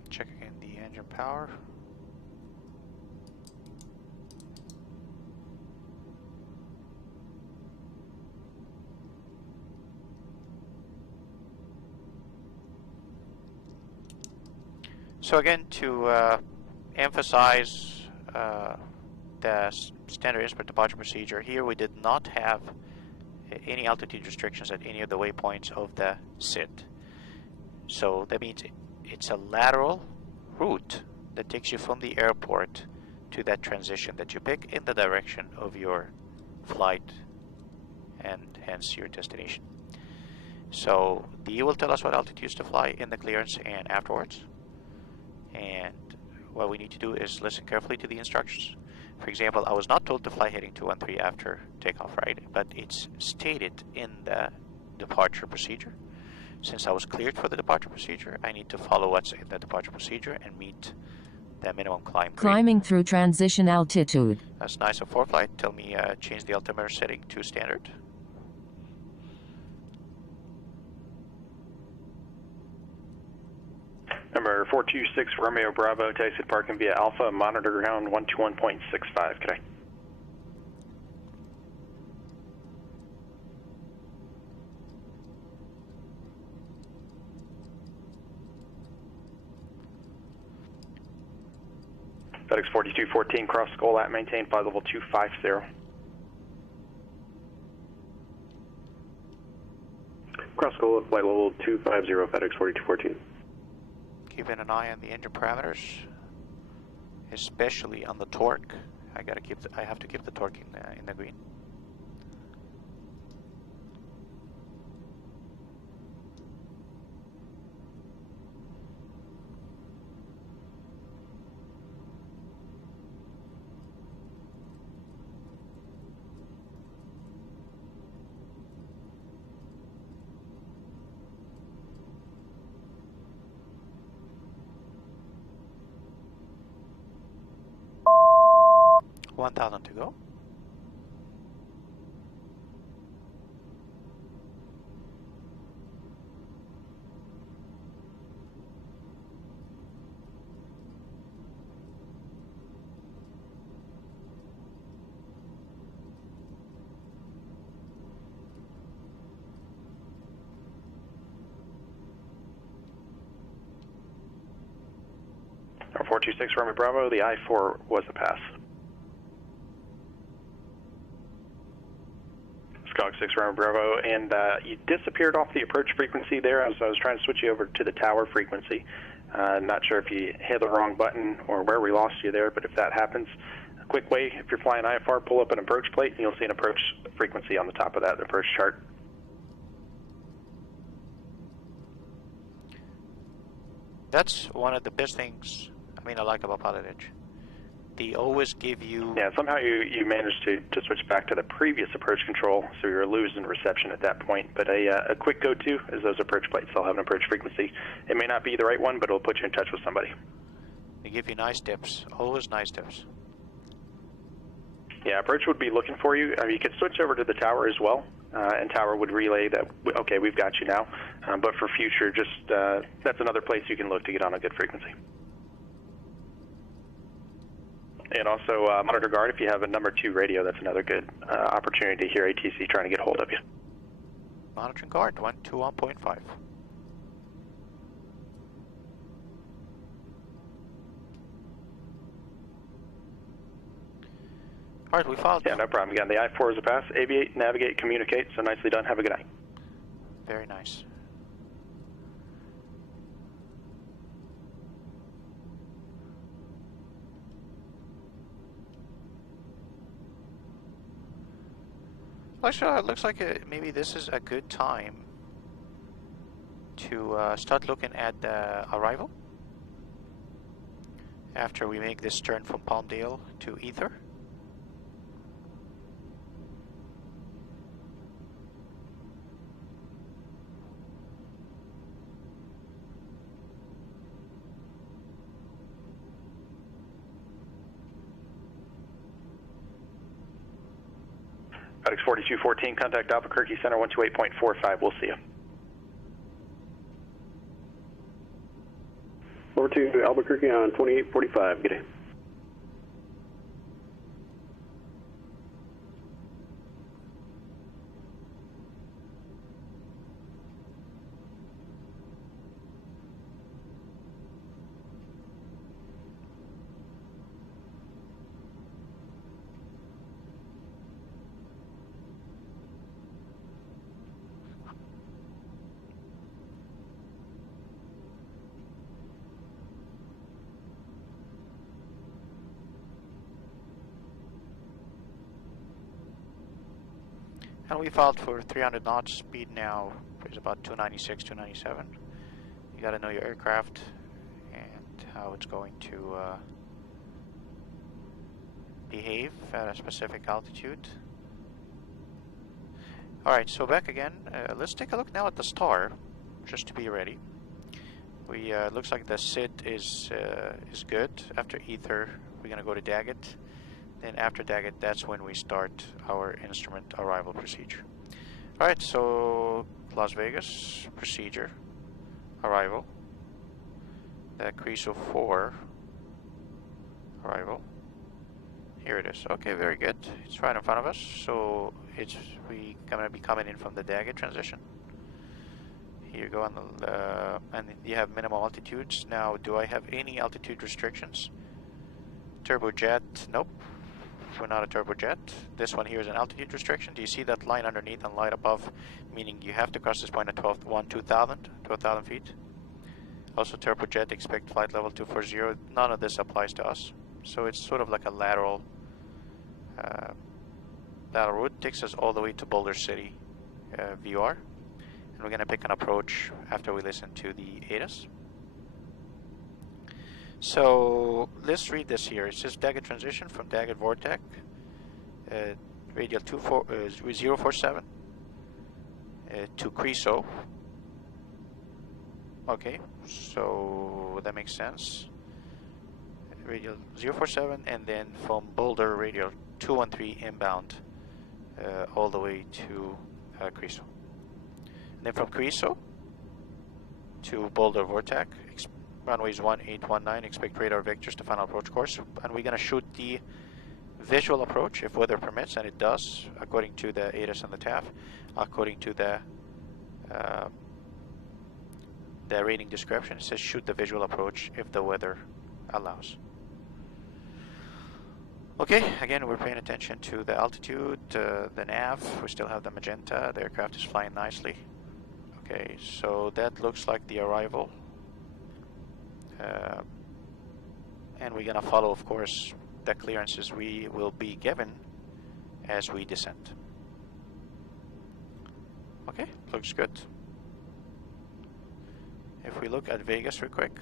Check again the engine power. So again, to emphasize the standard instrument departure procedure, here we did not have any altitude restrictions at any of the waypoints of the SID. So that means it's a lateral route that takes you from the airport to that transition that you pick in the direction of your flight and hence your destination. So the E will tell us what altitudes to fly in the clearance and afterwards. And what we need to do is listen carefully to the instructions. For example, I was not told to fly heading 213 after takeoff, right? But it's stated in the departure procedure. Since I was cleared for the departure procedure, I need to follow what's in the departure procedure and meet the minimum climb. Climbing through transition altitude. That's nice. For flight, tell me change the altimeter setting to standard. Number 426 Romeo Bravo, taxi to parking via Alpha, monitor ground 121.65, today. FedEx 4214, cross Skull at maintain flight level 250. Cross Skull at flight level 250, FedEx 4214. Keeping an eye on the engine parameters, especially on the torque. I have to keep the torque in the green. $1,000 to go. Number 426 Romeo Bravo, the I-4 was a pass. Skog 6 Romeo Bravo, and you disappeared off the approach frequency there as I was trying to switch you over to the tower frequency. Not sure if you hit the wrong button or where we lost you there, but if that happens, a quick way, if you're flying IFR, pull up an approach plate and you'll see an approach frequency on the top of that approach chart. That's one of the best things I like about Pilotedge. They always give you... Yeah, somehow you managed to switch back to the previous approach control, so you're losing reception at that point. But a quick go-to is those approach plates. They'll have an approach frequency. It may not be the right one, but it'll put you in touch with somebody. They give you nice tips, always nice tips. Yeah, approach would be looking for you. You could switch over to the tower as well, and tower would relay that, okay, we've got you now. But for future, just that's another place you can look to get on a good frequency. And also monitor guard if you have a number 2 radio. That's another good opportunity to hear ATC trying to get a hold of you. Monitoring guard 121.5. All right, we followed. Yeah, no problem. Again, the I-4 is a pass. Aviate, navigate, communicate. So nicely done. Have a good night. Very nice. Actually, it looks like maybe this is a good time to start looking at the arrival after we make this turn from Palmdale to Ether. FedEx 4214, contact Albuquerque Center 128.45. We'll see you. Over to Albuquerque on 2845. Good day. And we filed for 300 knots. Speed now is about 296, 297. You got to know your aircraft and how it's going to behave at a specific altitude. Alright, so back again. Let's take a look now at the star, just to be ready. We looks like the SID is good. After Ether, we're going to go to Daggett. Then after Daggett, that's when we start our instrument arrival procedure. Alright, so Las Vegas, procedure, arrival. The Creso 4, arrival. Here it is. Okay, very good. It's right in front of us. So we're going to be coming in from the Daggett transition. Here you go on the, and you have minimal altitudes. Now, do I have any altitude restrictions? Turbojet, nope. We're not a turbojet. This one here is an altitude restriction. Do you see that line underneath and line above? Meaning you have to cross this point at 12,000 feet. Also turbojet, expect flight level 240. None of this applies to us. So it's sort of like a lateral route. Takes us all the way to Boulder City VR. And we're going to pick an approach after we listen to the ATIS. So let's read this here. It says Daggett transition from Daggett Vortex, radial 047 to Creso. Okay, so that makes sense. Radial 047, and then from Boulder radial 213 inbound all the way to Creso. And then from Creso to Boulder Vortex. Runways 1819, expect radar vectors to final approach course, and we're going to shoot the visual approach if weather permits, and it does, according to the ATIS and the TAF, according to the rating description. It says shoot the visual approach if the weather allows. Okay, again, we're paying attention to the altitude, the nav. We still have the magenta. The aircraft is flying nicely. Okay, so that looks like the arrival. And we're gonna follow, of course, the clearances we will be given as we descend. Okay, looks good. If we look at Vegas real quick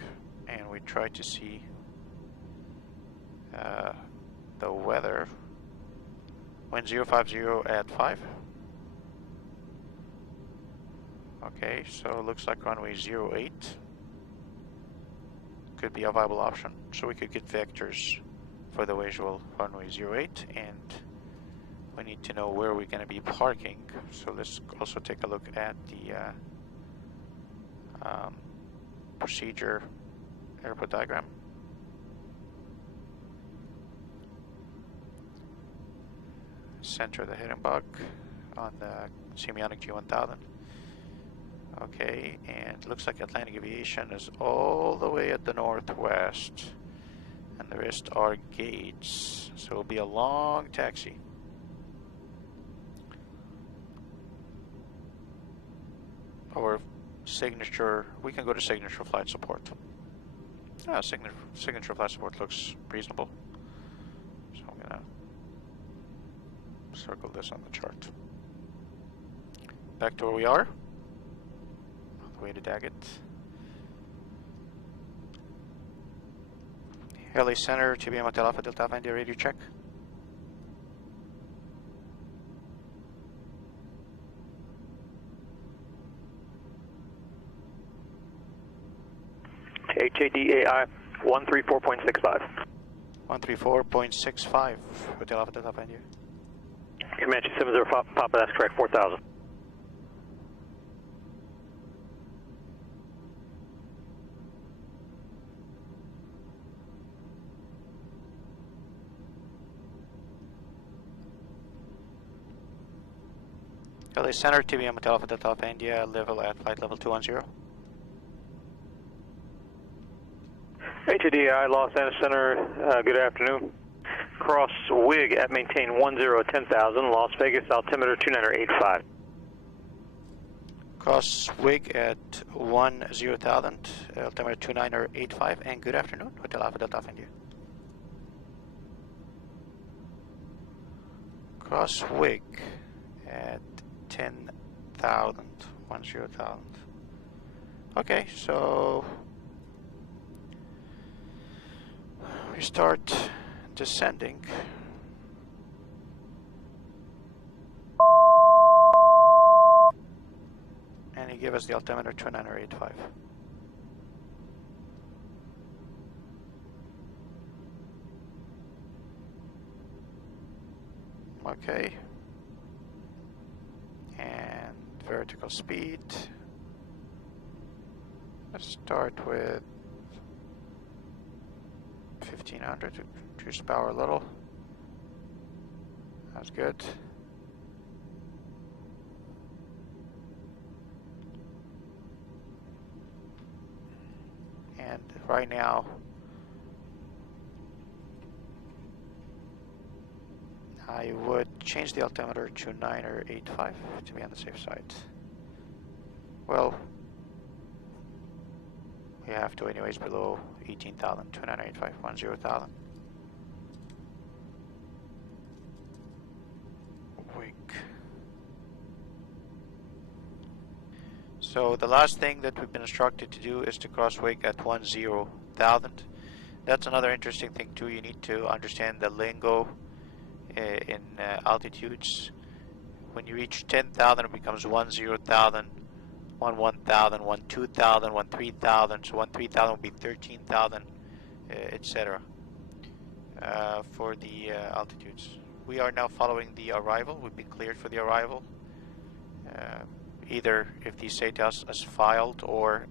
and we try to see the weather, wind 050 at 5. Okay, so it looks like runway 08 could be a viable option. So we could get vectors for the visual runway 08, and we need to know where we're going to be parking. So let's also take a look at the procedure airport diagram. Center of the hidden bug on the Simionic G1000. Okay, and it looks like Atlantic Aviation is all the way at the northwest, and the rest are gates, so it'll be a long taxi. Or signature, we can go to signature flight support. Signature flight support looks reasonable, so I'm gonna circle this on the chart. Back to where we are. On the way to Daggett. LA Center, TBM Hotel Alpha Delta India radio check. HADAI 134.65. 134.65, Hotel Alpha Delta India. Comanche 70 Papa, that's correct, 4,000. LA Center, TBM Hotel Alpha Delta India, level at flight level 210. HADI Los Angeles Center, good afternoon. Cross WIG at maintain 1010,000, Las Vegas altimeter 2985. Cross WIG at 10,000, altimeter 2985, and good afternoon, Hotel Alpha Delta India. Cross WIG at 10,000, 10,000. Okay, so we start descending. And he gave us the altimeter 2985. Okay. And vertical speed. Let's start with 1500 to reduce power a little. That's good. And right now, I would change the altimeter to 985 to be on the safe side. Well, we have to anyways below 18,000, 2985, 10,000. Wake. So the last thing that we've been instructed to do is to cross wake at 10,000. That's another interesting thing too. You need to understand the lingo in altitudes. When you reach 10,000, it becomes 10,000. 1,000, 2,000, 3,000. So 3,000 will be 13,000, etc. For the altitudes. We are now following the arrival. We've been cleared for the arrival. Either if they say to us as filed or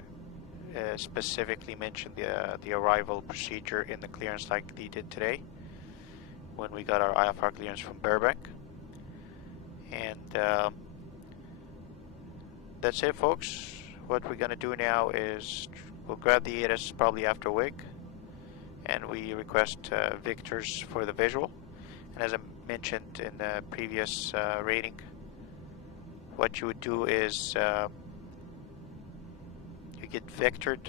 specifically mention the arrival procedure in the clearance like they did today when we got our IFR clearance from Burbank. And that's it, folks. What we're going to do now is we'll grab the ATIS probably after WIG, and we request Victor's for the visual. And as I mentioned in the previous rating, what you would do is you get vectored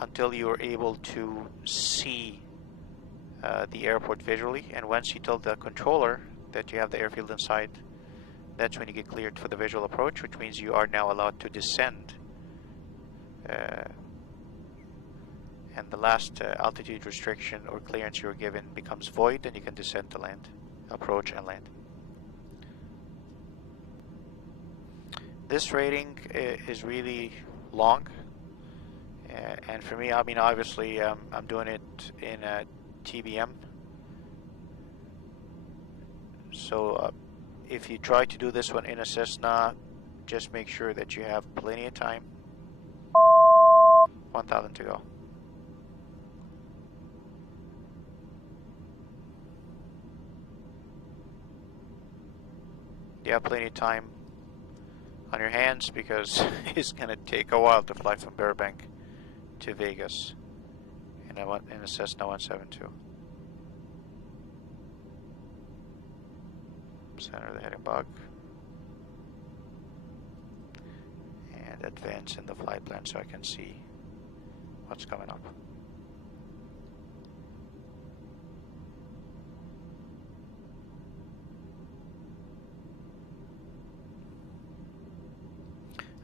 until you are able to see the airport visually, and once you tell the controller that you have the airfield in sight, that's when you get cleared for the visual approach, which means you are now allowed to descend. And the last altitude restriction or clearance you were given becomes void, and you can descend to land, approach and land. This rating is really long, and for me, I mean, obviously, I'm doing it in a TBM. So if you try to do this one in a Cessna, just make sure that you have plenty of time. 1,000 to go. You have plenty of time on your hands because it's going to take a while to fly from Burbank to Vegas in a Cessna 172. Center the heading bug and advance in the flight plan so I can see what's coming up.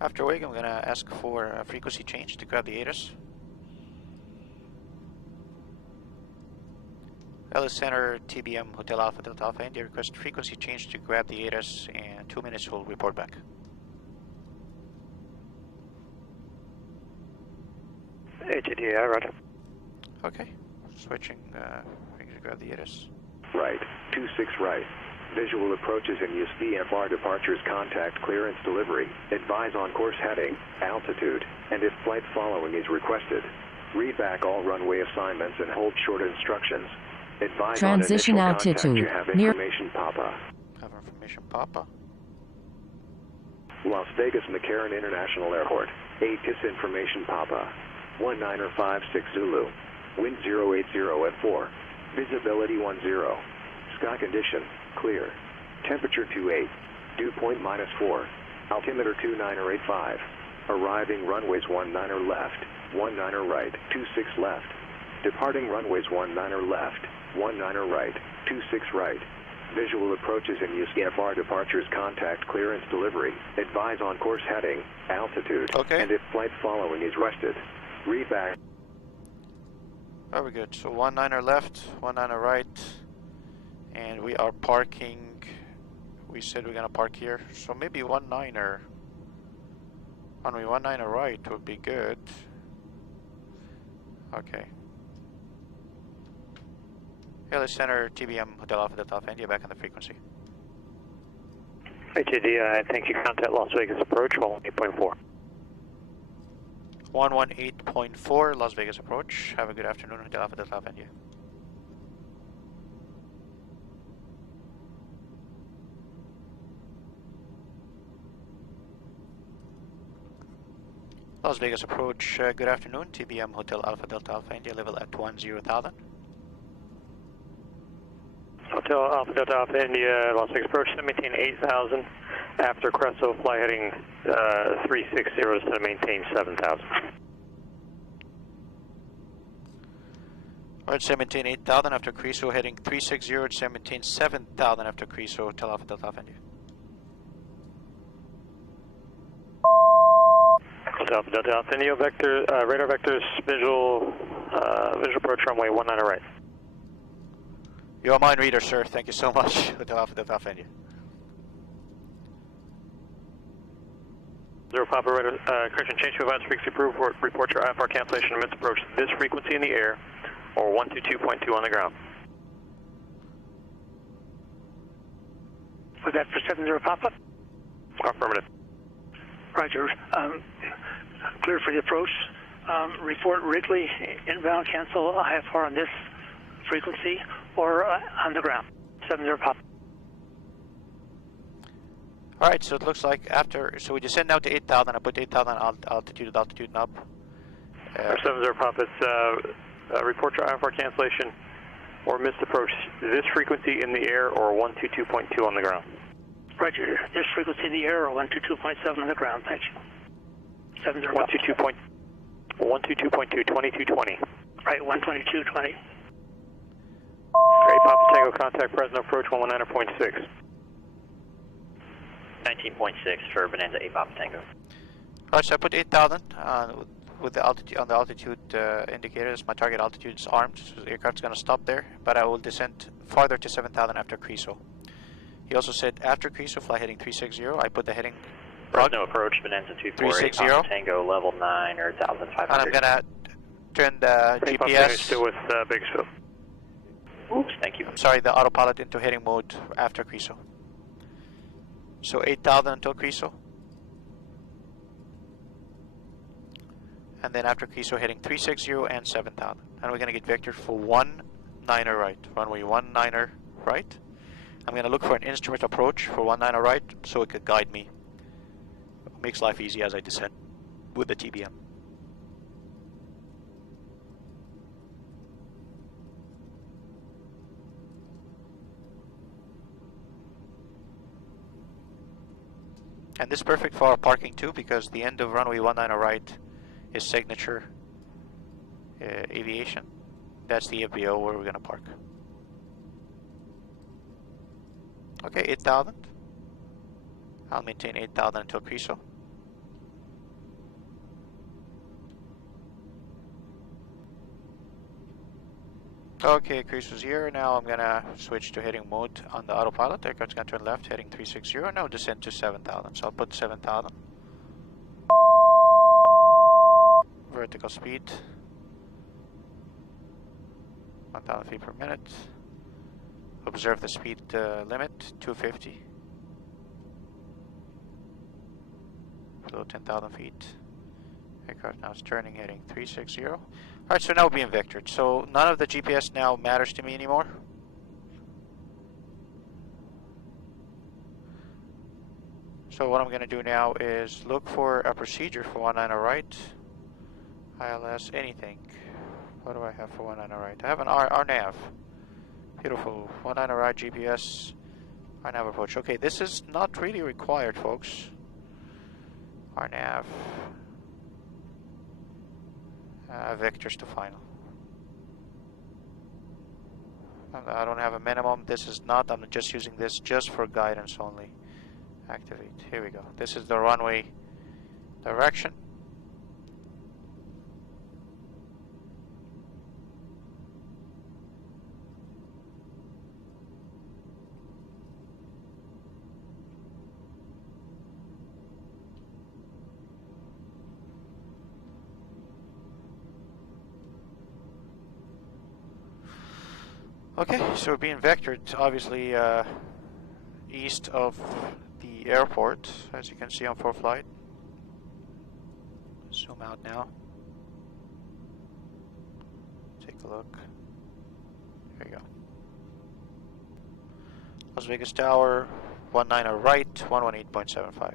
After wake, I'm going to ask for a frequency change to grab the ATIS. Alice Center, TBM, Hotel Alpha, Delta Alpha, India, request frequency change to grab the ATIS, and 2 minutes we'll report back. ATIS, roger. Okay, switching, to grab the ATIS. Right, 26 right. Visual approaches in use. VFR departures, contact clearance delivery. Advise on course heading, altitude, and if flight following is requested. Read back all runway assignments and hold short instructions. Advise Transition on initial altitude. contact. You have information, Papa. Have information, Papa. Las Vegas McCarran International Airport. ATIS information, Papa. 1956 Zulu. Wind 080 at 4. Visibility 10. Sky condition, clear. Temperature 28. Dew point -4. Altimeter 2985. Arriving runways 19 left, 19 right, 26 left. Departing runways 19 left, 19 right, 26 right. Visual approaches in use. VFR departures, contact clearance delivery. Advise on course heading, altitude, and if flight following is requested. Read back. Very good. So 19 left, 19 right, and we are parking. We said we're gonna park here, so maybe 19er. Runway 19 right would be good. Okay. Haley Center, TBM, Hotel Alpha Delta Alpha India, back on the frequency. HAD, thank you. Contact Las Vegas approach, 118.4. 118.4, Las Vegas approach. Have a good afternoon, Hotel Alpha Delta Alpha India. Las Vegas approach, good afternoon, TBM, Hotel Alpha Delta Alpha India, level at 10,000. Hotel Alpha Delta Alpha India, Las Vegas approach, maintain 8,000. After Creso, fly heading 360 to maintain 7,000. Alright, maintain 8,000 after Creso, heading 360 to maintain 7,000 after Creso, Hotel Alpha Delta Alpha India. Hotel Alpha Delta Alpha India, vector, radar vectors, visual approach runway 19 right. You're a mind reader, sir. Thank you so much. Hotel Alpha Delta Alpha India. Zero Papa radar, correction, change to advance frequency approved, report your IFR cancellation and approach this frequency in the air, or 122.2 on the ground. Was that for 70 Papa? Affirmative. Roger. Clear for the approach. Report Wrigley, inbound, cancel IFR on this frequency or on the ground. 70 Papa. Alright, so it looks like after, so we descend now to 8,000, I put 8,000 altitude and up. 70 Papa, it's report your IFR cancellation, or missed approach this frequency in the air or 122.2 on the ground. Roger. This frequency in the air or 122.7 on the ground. Thank you. 70. 122.2, 2220. Right, 122.20. Great, Papa Tango, contact Fresno approach 119.6. 19.6 for Bonanza 8 Papa Tango. Alright, so I put 8,000 with the altitude on the altitude indicator. As my target altitude is armed, so the aircraft's going to stop there, but I will descend farther to 7,000 after Creso. He also said after Creso, fly heading 360. I put the heading. Fresno approach Bonanza 248 Papa Tango level 9 or 1,500. And I'm going to turn the Great, GPS. Still with Bakersfield. Oops, thank you. Sorry, the autopilot into heading mode after Creso. So 8,000 until Creso. And then after Creso heading 360 and 7,000. And we're going to get vectored for 19er right. Runway 19er right. I'm going to look for an instrument approach for 19er right so it could guide me. It makes life easy as I descend with the TBM. And this is perfect for our parking too, because the end of runway 19er right is signature aviation. That's the FBO where we're going to park. Okay, 8,000. I'll maintain 8,000 until Creso. Okay, Creso's here. Now I'm going to switch to heading mode on the autopilot. Aircraft's going to turn left, heading 360. Now descend to 7,000. So I'll put 7,000. Vertical speed. 1,000 feet per minute. Observe the speed limit, 250. Below 10,000 feet. Aircraft now is turning, heading 360. Alright, so now we're being vectored. So none of the GPS now matters to me anymore. So what I'm going to do now is look for a procedure for 19er right. ILS, anything. What do I have for 19er right? I have an RNAV. Beautiful. 19er right GPS. RNAV approach. Okay, this is not really required, folks. RNAV. Vectors to final. I don't have a minimum. This is not. I'm just using this just for guidance only. Activate. Here we go. This is the runway direction. Okay, so we're being vectored, obviously, east of the airport, as you can see on ForeFlight. Zoom out now. Take a look. Here we go. Las Vegas Tower, 19er right, 118.75.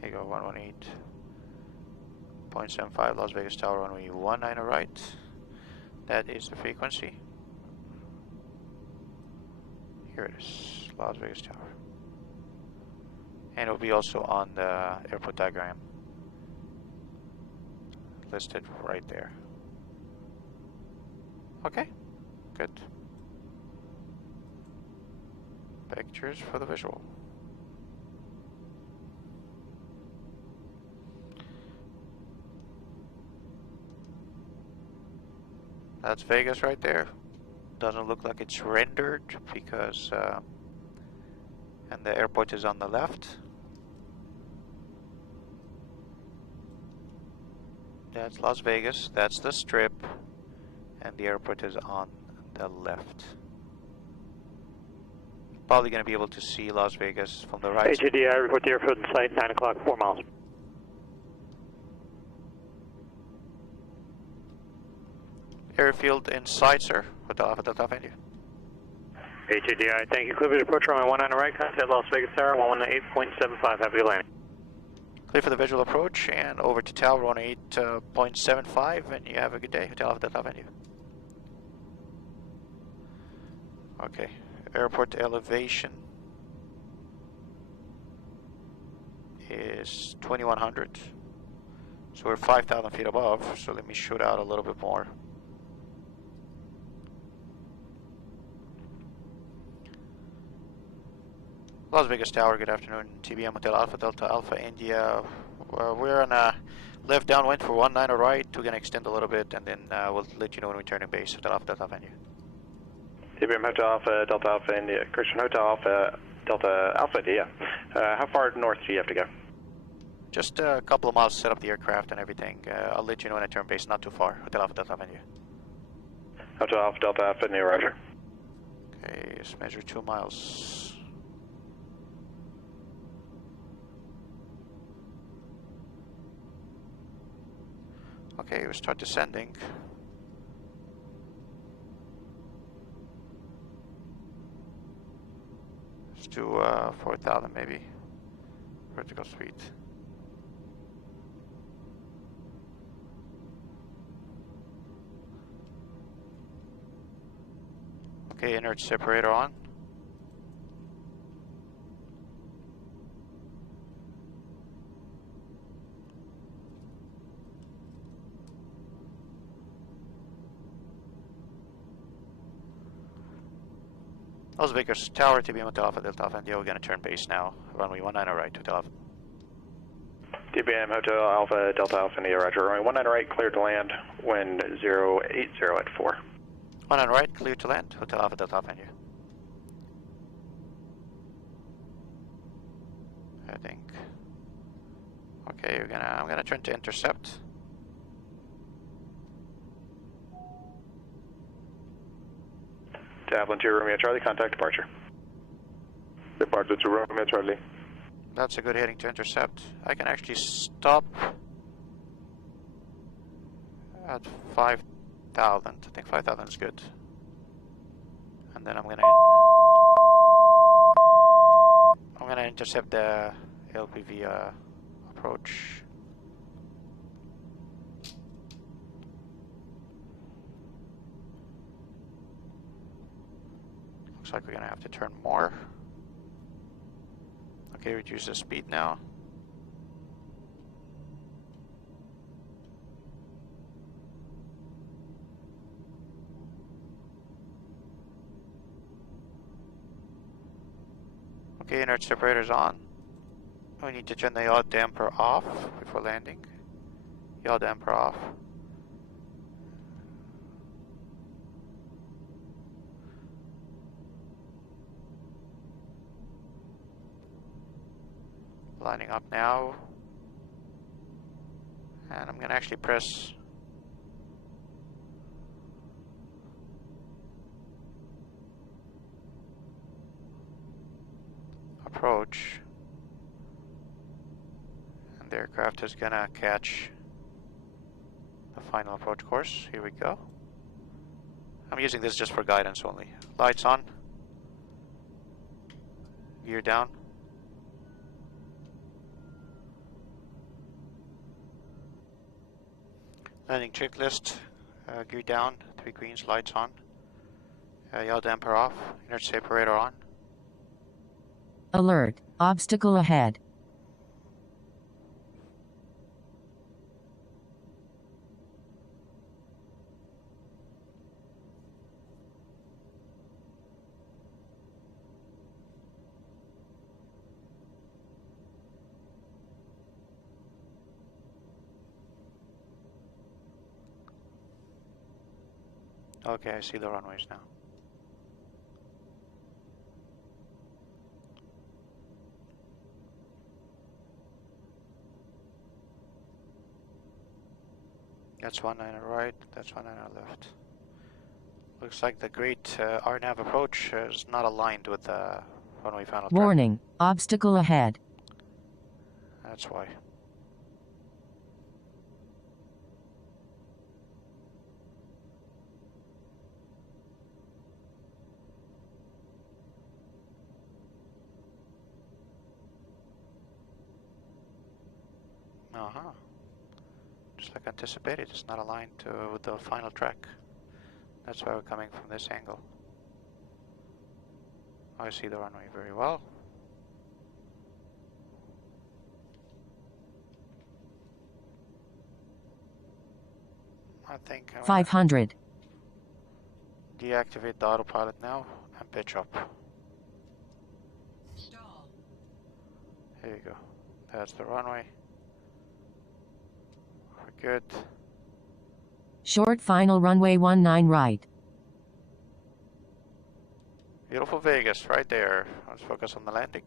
There you go, 118.75 Las Vegas Tower, runway 19er right. That is the frequency. Here it is, Las Vegas Tower. And it will be also on the airport diagram. Listed right there. Okay, good. Pictures for the visual. That's Vegas right there. Doesn't look like it's rendered because and the airport is on the left. That's Las Vegas, that's the strip, and the airport is on the left. Probably going to be able to see Las Vegas from the right. HADI, report the airfield in sight, 9 o'clock, 4 miles. Airfield in sight, sir. Hotel Alpha Delta India. ATDI, thank you. Clear for the approach runway 19 right, contact Las Vegas Tower 118.75. Have a good landing. Clear for the visual approach and over to Tower 118.75, and you have a good day. Hotel Alpha Delta Avenue. Okay, airport elevation is 2100. So we're 5,000 feet above, so let me shoot out a little bit more. Las Vegas Tower, good afternoon. TBM Hotel Alpha Delta Alpha India. We're on a left downwind for 19 right. We're going to extend a little bit and then we'll let you know when we turn in base. Hotel Alpha Delta Avenue. TBM Hotel Alpha Delta Alpha India. Christian Hotel Alpha Delta Alpha India. How far north do you have to go? Just a couple of miles to set up the aircraft and everything. I'll let you know when I turn base, not too far. Hotel Alpha Delta Avenue. Hotel Alpha Delta Alpha India, roger. Okay, let's measure 2 miles. Okay, we start descending. Let's do 4,000 maybe. Vertical speed. Okay, inert separator on. Las Vegas Tower, TBM Hotel Alpha Delta Alpha India. We're going to turn base now. Runway 19 right, Hotel Alpha. TBM Hotel Alpha Delta Alpha India, roger. Runway 19 right, cleared to land. Wind 080 at 4. 19 right, clear to land. Hotel Alpha Delta Alpha India. I think. Okay, I'm gonna turn to intercept. Tablin to Romeo Charlie, contact departure. Departure to Romeo Charlie. That's a good heading to intercept. I can actually stop at 5,000. I think 5,000 is good. And then I'm gonna intercept the LPV approach. Looks like we're gonna have to turn more. Okay, reduce the speed now. Okay, inert separator's on. We need to turn the yaw damper off before landing. Yaw damper off. Lining up now. And I'm going to actually press approach. And the aircraft is going to catch the final approach course. Here we go. I'm using this just for guidance only. Lights on. Gear down. Landing checklist, gear down, 3 greens, lights on, yaw damper off, inert separator on. Alert, obstacle ahead. Okay, I see the runways now. That's 19 right, that's 19 left. Looks like the great RNAV approach is not aligned with the runway final track. Warning, obstacle ahead. That's why. Uh-huh. Just like anticipated, it's not aligned with the final track. That's why we're coming from this angle. I see the runway very well. I think I'm 500. Deactivate the autopilot now and pitch up. Stall. Here you go. That's the runway. We're good. Short final runway 19 right. Beautiful Vegas right there. Let's focus on the landing.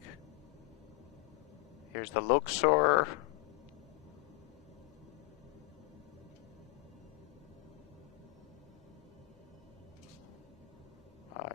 Here's the Luxor. Alright.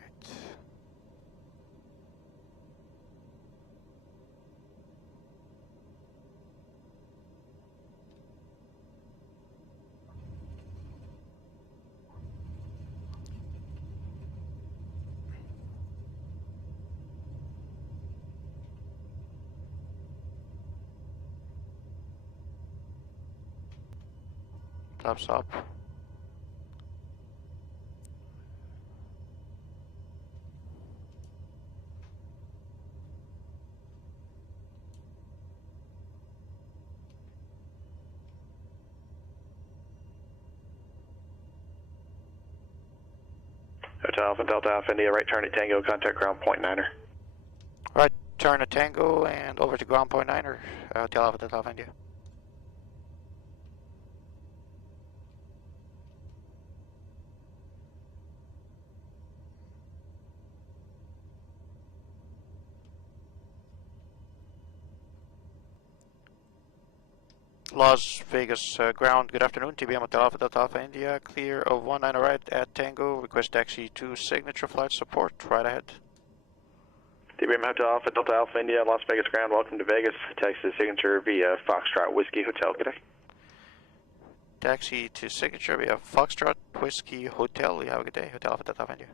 Flaps up. Hotel Alpha, Delta Alpha, India, right turn at Tango, contact ground point 9er. Right turn at Tango and over to ground point 9er. Hotel Alpha, Delta Alpha, India. Las Vegas ground, good afternoon. TBM Hotel Alpha, Delta Alpha, India. Clear of 19 right at Tango. Request taxi to signature flight support. Right ahead. TBM Hotel Alpha, Delta Alpha, India, Las Vegas ground. Welcome to Vegas. Taxi to signature via Foxtrot Whiskey Hotel. Good day. Taxi to signature via Foxtrot Whiskey Hotel. You have a good day. Hotel Alpha, Delta Alpha, India.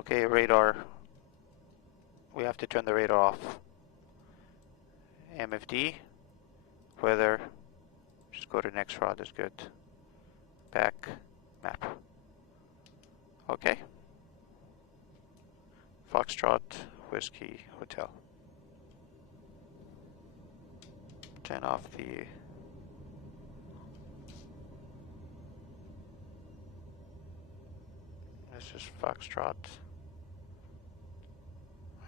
Okay, radar. We have to turn the radar off. MFD, weather, just go to next rod is good. Back, map. Okay. Foxtrot, Whiskey, Hotel. Turn off the... This is Foxtrot.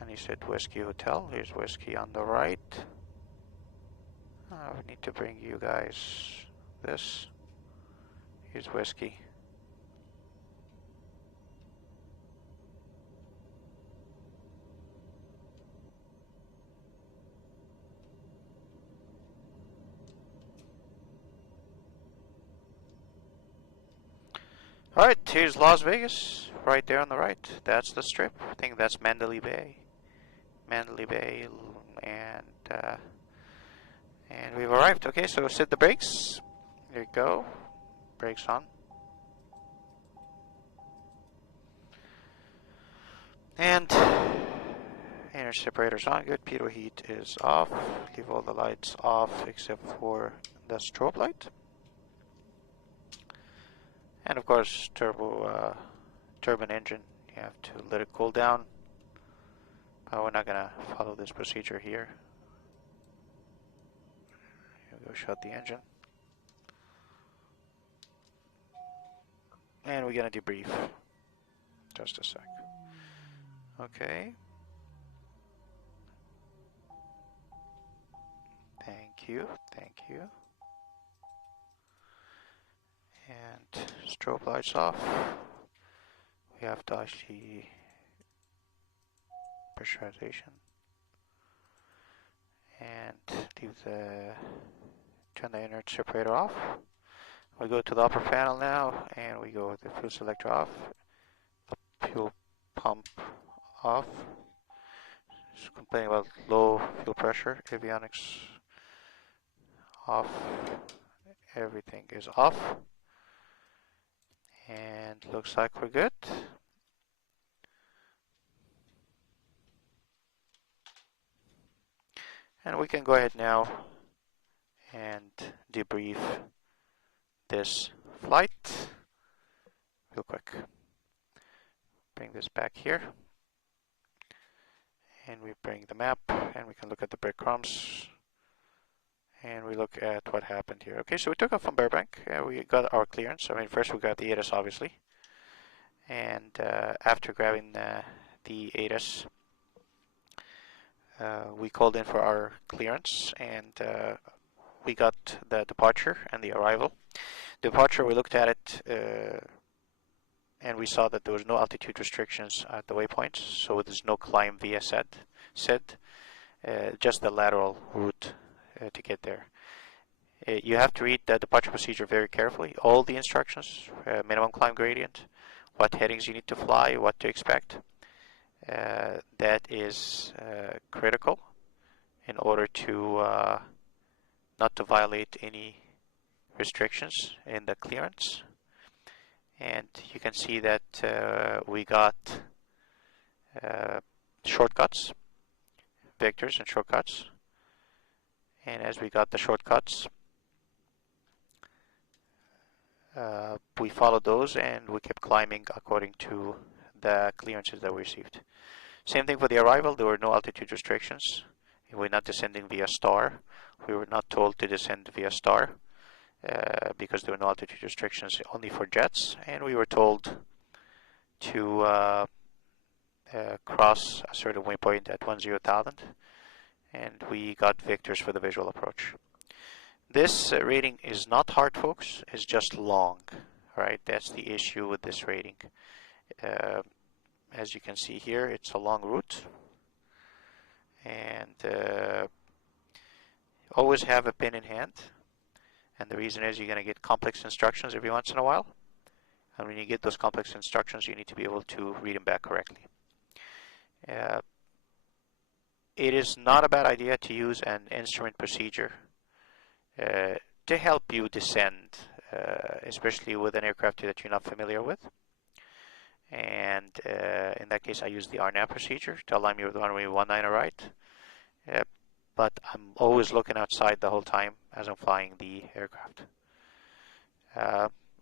And he said Whiskey Hotel. Here's Whiskey on the right. We need to bring you guys this. Here's Whiskey. Alright, here's Las Vegas, right there on the right. That's the strip. I think that's Mandalay Bay. Mandalay Bay, and we've arrived. Okay, so set the brakes. There you go. Brakes on. And inner separator's on. Good. Pitot heat is off. Leave all the lights off except for the strobe light. And of course, turbine engine. You have to let it cool down. But we're not gonna follow this procedure here. Go shut the engine. And we're gonna debrief. Just a sec. Okay. Thank you. Thank you. And strobe lights off. We have to actually pressurization. And leave turn the inert separator off. We go to the upper panel now, and we go with the fuel selector off, the fuel pump off. Just complaining about low fuel pressure. Avionics off. Everything is off, and looks like we're good. And we can go ahead now and debrief this flight real quick. Bring this back here. And we bring the map, and we can look at the breadcrumbs. And we look at what happened here. Okay, so we took off from Burbank. We got our clearance. I mean, first we got the ATIS, obviously. And after grabbing the ATIS, we called in for our clearance, and we got the departure and the arrival. Departure, we looked at it, and we saw that there was no altitude restrictions at the waypoints, so there's no climb via SID, just the lateral route to get there. You have to read the departure procedure very carefully. All the instructions, minimum climb gradient, what headings you need to fly, what to expect. That is critical in order to not to violate any restrictions in the clearance. And you can see that we got shortcuts, vectors and shortcuts. And as we got the shortcuts, we followed those and we kept climbing according to the clearances that we received. Same thing for the arrival. There were no altitude restrictions. We're not descending via star. We were not told to descend via star because there were no altitude restrictions, only for jets. And we were told to cross a certain waypoint at 10,000. And we got vectors for the visual approach. This rating is not hard, folks. It's just long, right? That's the issue with this rating. As you can see here, it's a long route. And always have a pen in hand. And the reason is you're going to get complex instructions every once in a while. And when you get those complex instructions, you need to be able to read them back correctly. It is not a bad idea to use an instrument procedure to help you descend, especially with an aircraft that you're not familiar with. And in that case, I use the RNAV procedure to align me with runway 19 right. But I'm always looking outside the whole time as I'm flying the aircraft.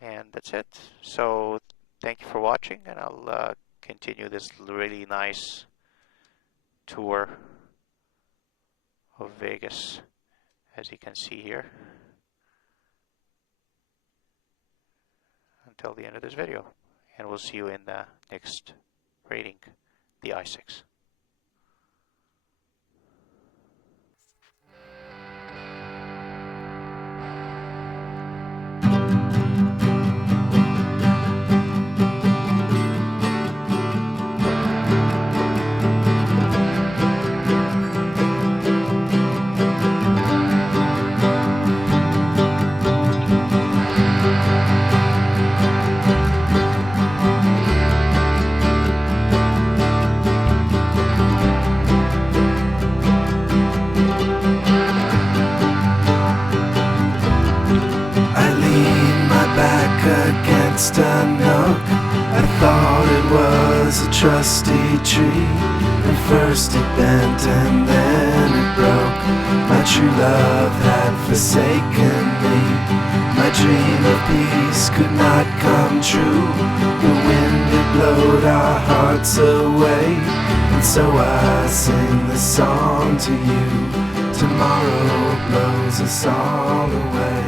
And that's it. So thank you for watching, and I'll continue this really nice tour of Vegas, as you can see here, until the end of this video. And we'll see you in the next rating, the I-6. Against a nook, I thought it was a trusty tree. And first it bent and then it broke. My true love had forsaken me. My dream of peace could not come true. The wind had blown our hearts away, and so I sing this song to you. Tomorrow blows us all away.